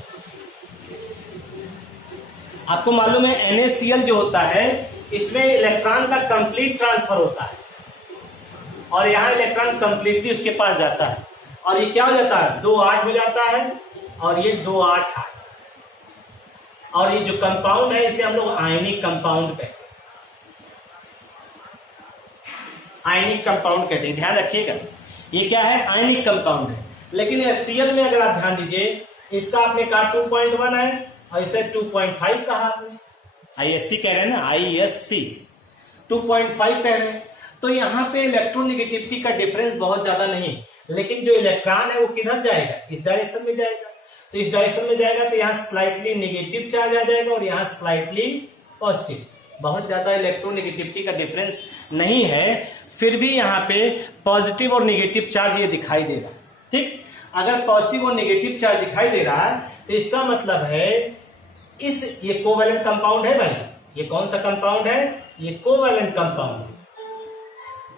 आपको मालूम है NaCl जो होता है इसमें इलेक्ट्रॉन का कंप्लीट ट्रांसफर होता है, और यहां इलेक्ट्रॉन कंप्लीटली उसके पास जाता है, और ये क्या हो जाता है 2-8 हो जाता है, और ये 2-8, और ये जो कंपाउंड है इसे हम लोग आयनिक कंपाउंड कहते हैं। आयनिक कंपाउंड कहते हैं, ध्यान रखिएगा, ये क्या है आयनिक कंपाउंड है। लेकिन Cl में अगर आप ध्यान दीजिए, इसका आपने कहा 2.1 है और इसे 2.5 कहा आपने, ISC कह रहे हैं ना, ISC 2.5 कह रहे हैं, तो यहाँ पे इलेक्ट्रोनेगेटिविटी का डिफरेंस बहुत ज्यादा नहीं, लेकिन जो इलेक्ट्रॉन है वो किधर जाएगा, इस डायरेक्शन में जाएगा, तो इस डायरेक्शन में जाएगा तो यहाँ स्लाइटली नेगेटिव चार्ज आ जाएगा और यहाँ स्लाइटली पॉजिटिव। बहुत ज्यादा इलेक्ट्रोनेगेटिविटी का डिफरेंस नहीं है, फिर भी यहाँ पे पॉजिटिव और नेगेटिव चार्ज ये दिखाई दे रहा है। ठीक, अगर पॉजिटिव और नेगेटिव चार्ज दिखाई दे रहा है तो इसका मतलब है ये कोवैलेंट कंपाउंड है भाई। ये कौन सा कंपाउंड है, ये कोवैलेंट कंपाउंड है।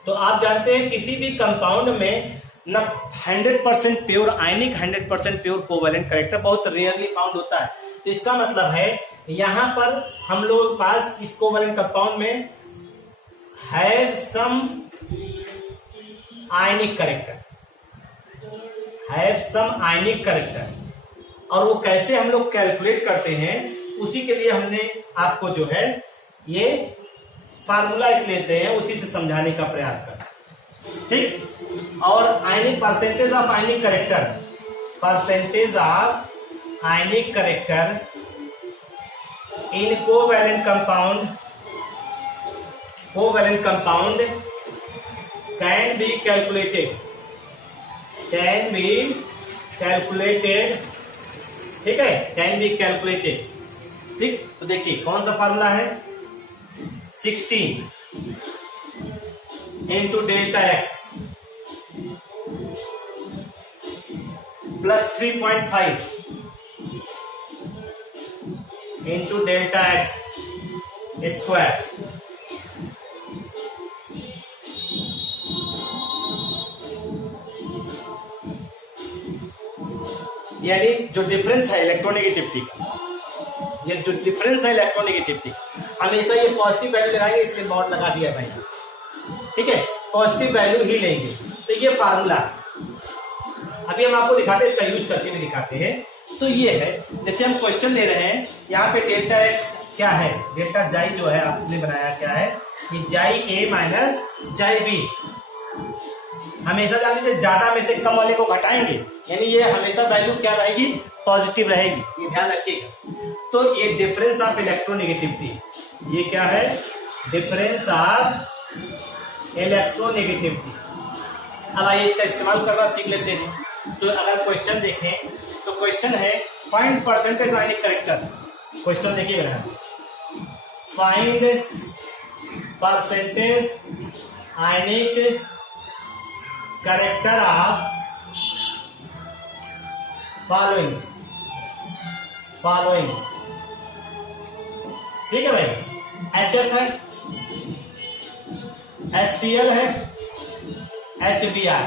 तो आप जानते हैं किसी भी कंपाउंड में न 100% प्योर आयनिक 100% प्योर कोवैलेंट कैरेक्टर बहुत रेयरली फाउंड होता है। तो इसका मतलब है यहां पर हम लोगों के पास इस कोवैलेंट कंपाउंड में have some ionic character, have some ionic character, और वो कैसे हम लोग कैलकुलेट करते हैं उसी के लिए हमने आपको जो है ये फार्मूला एक लेते हैं, उसी से समझाने का प्रयास करते हैं। ठीक, और ionic percentage of ionic character, percentage of ionic character in covalent compound can be calculated, ठीक है, कैन बी कैलकुलेटेड। ठीक, तो देखिए कौन सा फार्मूला है, 16 into delta x plus 3.5 into delta x square, यानी जो डिफरेंस है इलेक्ट्रोनेगेटिविटी का, ये जो डिफरेंस है इलेक्ट्रोनेगेटिविटी, हमेशा ये पॉजिटिव वैल्यू लगाएंगे, इसलिए बॉन्ड लगा दिया भाई। ठीक है, पॉजिटिव वैल्यू ही लेंगे। तो ये फार्मूला अभी हम आपको दिखाते हैं, इसका यूज करके भी दिखाते हैं। तो ये है, जैसे हम क्वेश्चन ले रहे हैं, यहाँ पे डेल्टा एक्स क्या है, डेल्टा जाई जो है आपने बनाया क्या है, ये जाई ए माइनस जाई बी। हमेशा जान लीजिए ज्यादा में से कम वाले को घटाएंगे, यानी ये हमेशा वैल्यू क्या रहेगी, पॉजिटिव रहेगी, ये ध्यान रखिएगा। तो ये डिफरेंस ऑफ इलेक्ट्रोनेगेटिविटी, ये क्या है, डिफरेंस ऑफ इलेक्ट्रोनेगेटिविटी। अब आइए इसका इस्तेमाल करना सीख लेते हैं। तो अगर क्वेश्चन देखें तो क्वेश्चन है find percentage ionic character. Question देखिएगा, find percentage ionic character of followings. ठीक है भाई, HF है, HCl है, HBr,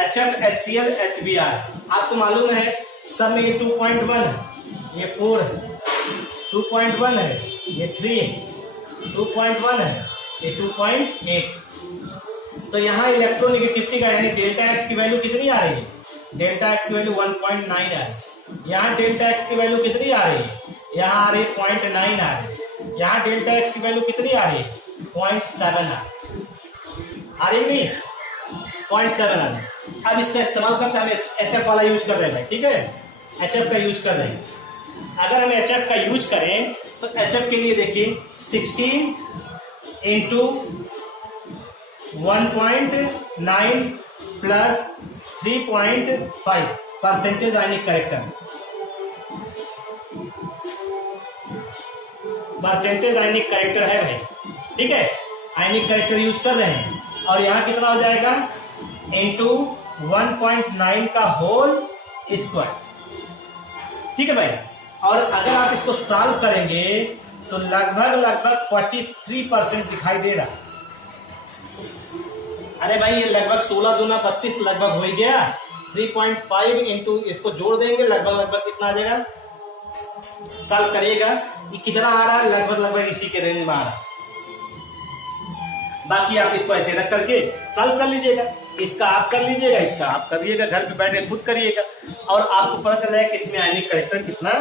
HF HCl HBr। आपको मालूम है सब में ये 2.1 है, ये 4 है, 2.1 है, ये 3 है, 2.1 है, ये 2.8। तो यहाँ इलेक्ट्रोनेगेटिविटी का यानी डेल्टा एक्स की वैल्यू कितनी आ रही है? डेल्टा एक्स की वैल्यू 1.9 आ रही है। यहाँ डेल्टा एक्स की वैल्यू कितनी आ रही है? यहाँ आ रही है 0.9 आ रही है। यहाँ डेल्टा एक्स की वैल्यू कितनी आ रही है? 0.7 आ रही नहीं? 0.7 आ रही है। अब इसका इस्तेमाल करते हैं, हम HF वाला यूज कर रहे हैं, ठीक है, HF का यूज कर रहे हैं। अगर हम HF का यूज करें तो HF के लिए देखिए 16 इंटू 1.9 प्लस 3.5 परसेंटेज आयनिक करेक्टर, परसेंटेज आयनिक करेक्टर है भाई, ठीक है, आयनिक करेक्टर यूज कर रहे हैं। और यहां कितना हो जाएगा? इंटू 1.9 का होल स्क्वायर, ठीक है भाई। और अगर आप इसको सॉल्व करेंगे तो लगभग 43% दिखाई दे रहा। अरे भाई ये लगभग 16 दूना 32 लगभग हो ही गया। 3.5 इंटू इसको जोड़ देंगे लगभग कितना आ जाएगा? सॉल्व करिएगा ये कितना आ रहा है, लगभग इसी के रेंज में आ रहा है। बाकी आप इसको ऐसे रख करके सॉल्व कर लीजिएगा, इसका आप कर लीजिएगा, इसका आप करिएगा, घर पे बैठ के खुद करिएगा और आपको पता चल जाएगा कि इसमें आयनिक करेक्टर कितना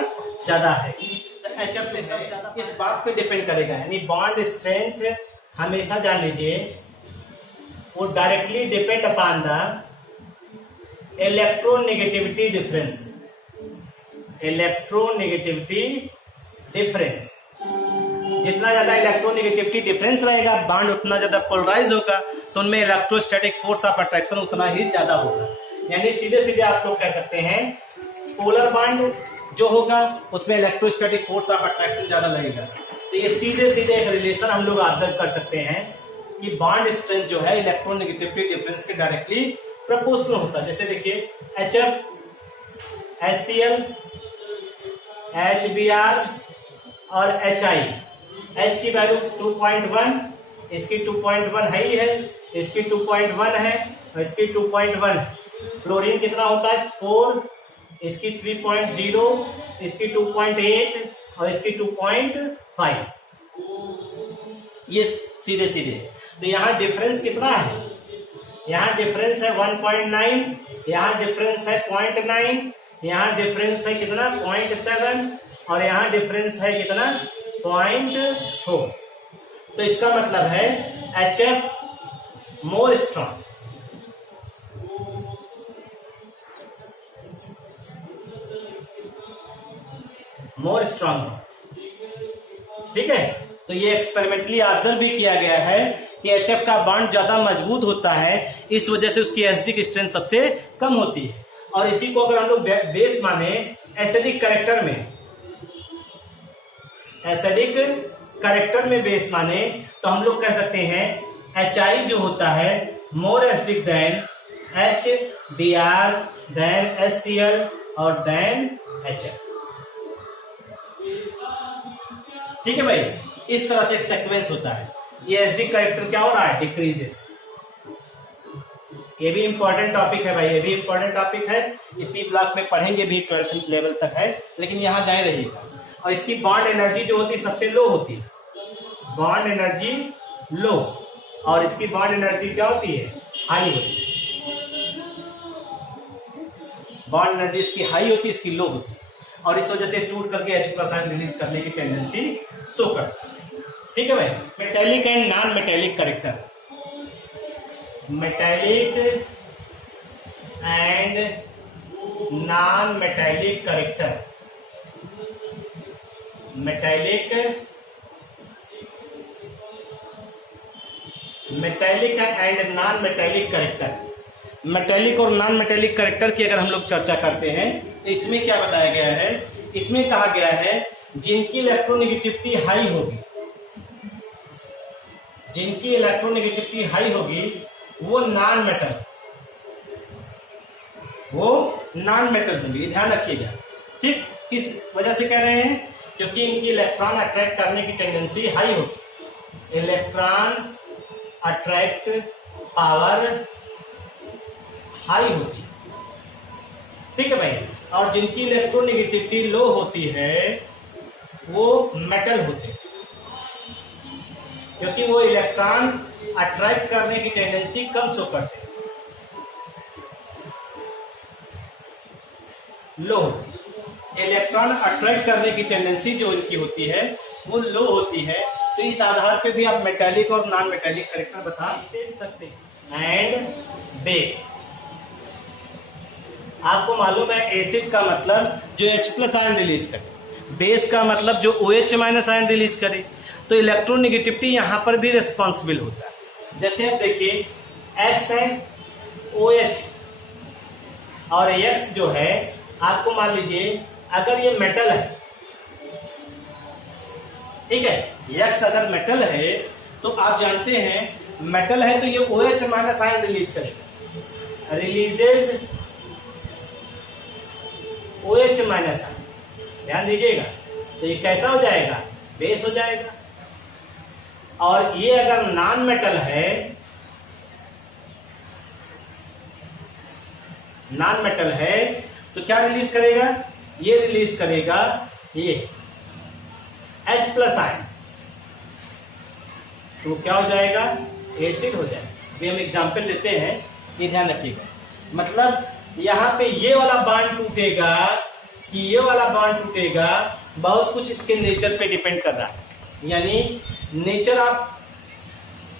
ज्यादा है। HF में सबसे ज्यादा इस बात पे डिपेंड करेगा, यानी बॉन्ड स्ट्रेंथ हमेशा जान लीजिए वो directly depend upon the electronegativity difference, electronegativity difference. जितना ज्यादा इलेक्ट्रोनेगेटिविटी डिफरेंस रहेगा बॉन्ड उतना ज्यादा पोलराइज होगा, तो उनमें इलेक्ट्रोस्टैटिक फोर्स ऑफ अट्रैक्शन उतना ही ज्यादा होगा। यानी सीधे सीधे आप लोग कह सकते हैं पोलर बॉन्ड जो होगा उसमें इलेक्ट्रोस्टैटिक फोर्स ऑफ अट्रैक्शन ज्यादा लगेगा। तो ये सीधे सीधे एक रिलेशन हम लोग ऑब्जर्व कर सकते हैं कि बॉन्ड स्ट्रेंथ जो है इलेक्ट्रोनेगेटिविटी डिफरेंस के डायरेक्टली प्रोपोर्शनल होता है। जैसे देखिए HF, HCl, HBr और HI, H की वैल्यू 2.1, इसकी 2.1 है ही है, इसकी 2.1 है और इसकी 2.1 है। फ्लोरीन कितना होता है? 4, इसकी 3.0, इसकी 2.8 और इसकी 2.5। ये सीधे सीधे। तो यहाँ डिफरेंस कितना है? यहाँ डिफरेंस है 1.9, यहाँ डिफरेंस है 0.9, यहाँ डिफरेंस है कितना? 0.7 और यहाँ डिफरेंस है कितना? 0.4। तो इसका मतलब है HF more strong, more strong, ठीक है। तो ये एक्सपेरिमेंटली ऑब्जर्व भी किया गया है कि HF का बॉन्ड ज्यादा मजबूत होता है, इस वजह से उसकी एसिडिक स्ट्रेंथ सबसे कम होती है। और इसी को अगर हम लोग बेस माने एसिडिक करेक्टर में, एसिडिक करेक्टर में बेस माने तो हम लोग कह सकते हैं HI जो होता है more acidic then HBr then HCl और देन HF, ठीक है भाई। इस तरह से एक सीक्वेंस होता है। ये एसिडिक करेक्टर क्या हो रहा है? डिक्रीजेस। ये भी इंपॉर्टेंट टॉपिक है भाई, ये भी इंपॉर्टेंट टॉपिक है, ये P ब्लॉक में पढ़ेंगे भी, 12th लेवल तक है, लेकिन यहां जाए रहिएगा। और इसकी बॉन्ड एनर्जी जो होती है सबसे लो होती है, बॉन्ड एनर्जी लो, और इसकी बॉन्ड एनर्जी क्या होती है? हाई होती है। बॉन्ड एनर्जी इसकी हाई होती है, इसकी लो होती है, और इस वजह से टूट करके H+ आयन रिलीज करने की टेंडेंसी शो करता है, ठीक है भाई। Metallic and non metallic character, metallic and non metallic character, metallic and non metallic character. Metallic और नॉन मेटेलिक करेक्टर की अगर हम लोग चर्चा करते हैं तो इसमें क्या बताया गया है? इसमें कहा गया है जिनकी इलेक्ट्रोनेगेटिविटी हाई होगी, जिनकी इलेक्ट्रोनेगेटिविटी हाई होगी वो नॉन मेटल, वो नॉन मेटल होंगे, ध्यान रखिएगा, ठीक। किस वजह से कह रहे हैं? क्योंकि इनकी इलेक्ट्रॉन अट्रैक्ट करने की टेंडेंसी हाई होगी, इलेक्ट्रॉन अट्रैक्ट पावर हाई होगी, ठीक है भाई। और जिनकी इलेक्ट्रोनेगेटिविटी लो होती है वो मेटल होते हैं, क्योंकि वो इलेक्ट्रॉन अट्रैक्ट करने की टेंडेंसी कम शो करते हैं, लो होती है। इलेक्ट्रॉन अट्रैक्ट करने की टेंडेंसी जो इनकी होती है वो लो होती है। तो इस आधार पे भी आप मेटालिक और नॉन मेटालिक कैरेक्टर बता सकते हैं। एंड बेस, आपको मालूम है एसिड का मतलब जो H+ आयन रिलीज करे, बेस का मतलब जो OH- आयन रिलीज करे। तो इलेक्ट्रोनेगेटिविटी यहां पर भी रिस्पॉन्सिबल होता है। जैसे आप देखिए X है, OH और X जो है, आपको मान लीजिए अगर ये मेटल है, ठीक है, X अगर मेटल है तो आप जानते हैं मेटल है तो ये OH- आयन रिलीज करेगा, रिलीजेज OH- आयन। ध्यान दीजिएगा, तो ये कैसा हो जाएगा, बेस हो जाएगा। और ये अगर नॉन मेटल है, नॉन मेटल है तो क्या रिलीज करेगा, ये रिलीज करेगा ये H+ आयन, तो क्या हो जाएगा, एसिड हो जाएगा। अभी हम एग्जांपल लेते हैं, ये ध्यान रखिएगा। मतलब यहां पे ये वाला बॉन्ड टूटेगा कि ये वाला बॉन्ड टूटेगा, बहुत कुछ इसके नेचर पे डिपेंड कर रहा है। यानी nature of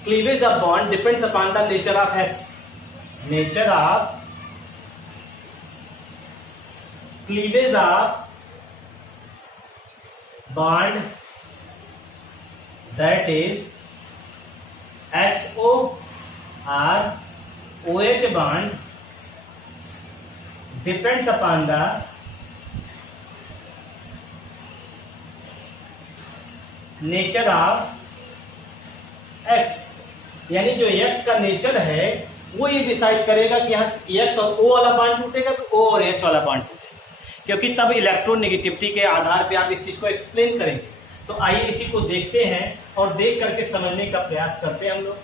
cleavage of bond depends upon the nature of X। Nature of cleavage of bond, that is XO or OH bond depends upon the nature of X। यानी जो X का nature है वो ये डिसाइड करेगा कि यहाँ X और O वाला बॉन्ड टूटेगा तो O और H वाला बॉन्ड टूटेगा, क्योंकि तब इलेक्ट्रोनेगेटिविटी के आधार पे आप इस चीज को एक्सप्लेन करेंगे। तो आइए इसी को देखते हैं और देख करके समझने का प्रयास करते हैं हम लोग।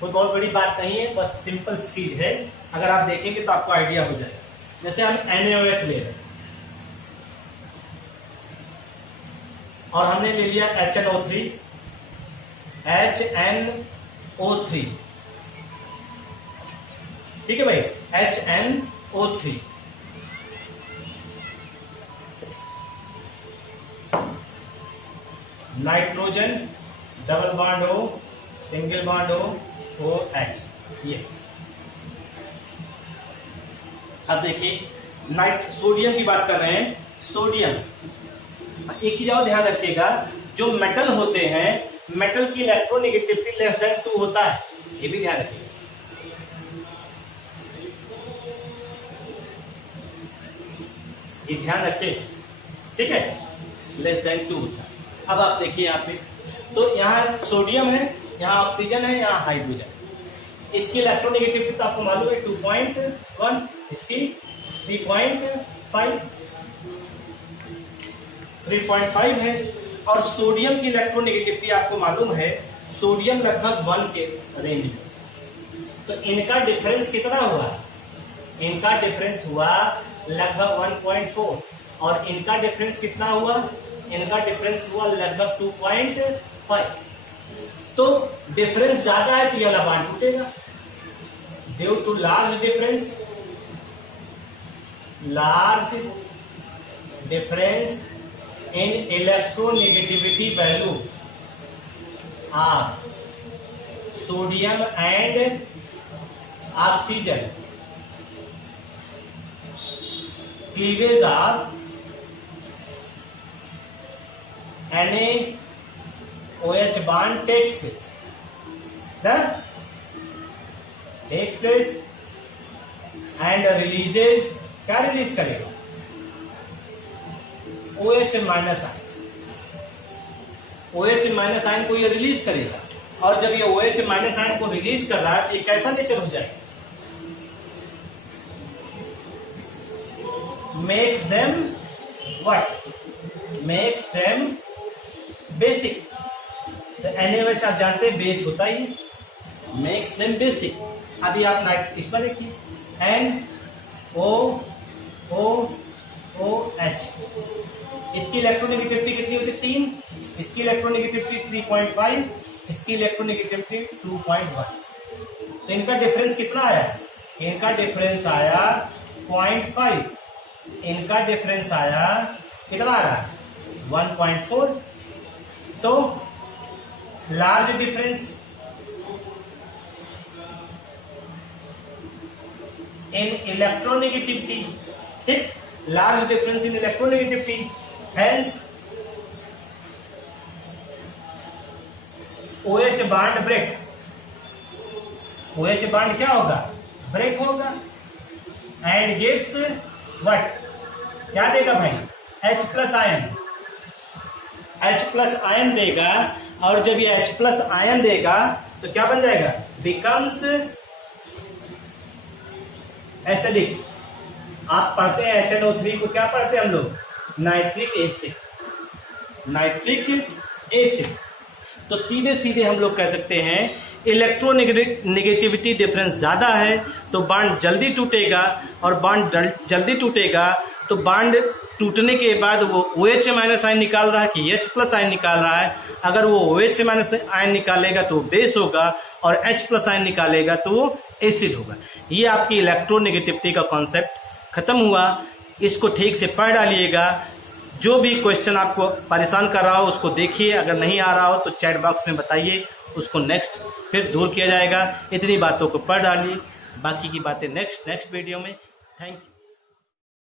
कोई बहुत बड़ी बात नहीं है, बस सिंपल सी है, अगर आप देखेंगे तो आपको आइडिया हो जाएगा। जैसे हम NaOH ले रहे हैं और हमने ले लिया HNO3, ठीक है भाई, HNO3। Nitrogen double bond O, single bond OH। ये अब देखिए सोडियम की बात कर रहे हैं। सोडियम, एक चीज और ध्यान रखिएगा, जो मेटल होते हैं, मेटल की इलेक्ट्रोनेगेटिविटी <2 होता है, ये भी ध्यान रखिएगा। ये ध्यान रखिए, ठीक है, <2 होता है। अब आप देखिए यहाँ पे, तो यहाँ सोडियम है, यहाँ ऑक्सीजन है, यहाँ हाइड्रोजन। इसकी इलेक्ट्रोनेगेटिविटी तो आपको मालूम है 2.1, इसकी 3.5 है। और सोडियम की इलेक्ट्रोनेगेटिविटी आपको मालूम है, सोडियम लगभग 1 के रेंज में। तो इनका डिफरेंस कितना हुआ, इनका डिफरेंस हुआ लगभग 1.4 और इनका डिफरेंस कितना हुआ, इनका डिफरेंस हुआ लगभग 2.5। तो डिफरेंस ज्यादा है तो यह वाला बॉन्ड टूटेगा। Due to large difference in electronegativity value of sodium and oxygen, cleavage of NaOH bond takes place and releases, क्या रिलीज करेगा, OH- आयन। OH- आयन को ये रिलीज करेगा, और जब ये OH- आयन को रिलीज कर रहा है तो ये कैसा नेचर हो जाएगा, makes them what, makes them basic. तो NaOH आप जानते हैं बेस होता ही, मेक्स देम बेसिक। अभी आप इसमें देखिए NO O OH। इसकी इलेक्ट्रोनेगेटिविटी कितनी होती है? 3। इसकी इलेक्ट्रोनेगेटिविटी 3.5, इसकी इलेक्ट्रोनेगेटिविटी 2.1। तो इनका डिफरेंस कितना आया? इनका डिफरेंस आया 0.5, इनका डिफरेंस आया कितना आ रहा है? 1.4। तो लार्ज डिफरेंस इन इलेक्ट्रोनेगेटिविटी, ठीक, large difference in electronegativity, hence OH bond break. OH bond क्या होगा? ब्रेक होगा एंड गिव्स व्हाट? क्या देगा भाई? H plus ion. H plus ion देगा, और जब ये H प्लस आयन देगा तो क्या बन जाएगा? Becomes acidic. आप पढ़ते हैं HNO3 को, क्या पढ़ते हैं हम लोग? Nitric acid. Nitric acid. तो सीधे सीधे हम लोग कह सकते हैं इलेक्ट्रोनेगेटिविटी डिफरेंस ज्यादा है तो बॉन्ड जल्दी टूटेगा, और बॉन्ड जल्दी टूटेगा तो बॉन्ड टूटने के बाद वो OH माइनस आयन निकाल रहा है कि H प्लस आयन निकाल रहा है। अगर वो OH माइनस आयन निकालेगा तो बेस होगा, और H प्लस आयन निकालेगा तो वो एसिड होगा। ये आपकी इलेक्ट्रोनेगेटिविटी का कॉन्सेप्ट खत्म हुआ। इसको ठीक से पढ़ डालिएगा। जो भी क्वेश्चन आपको परेशान कर रहा हो उसको देखिए, अगर नहीं आ रहा हो तो चैट बॉक्स में बताइए, उसको नेक्स्ट फिर दूर किया जाएगा। इतनी बातों को पढ़ डालिए, बाकी की बातें नेक्स्ट वीडियो में। Thank you.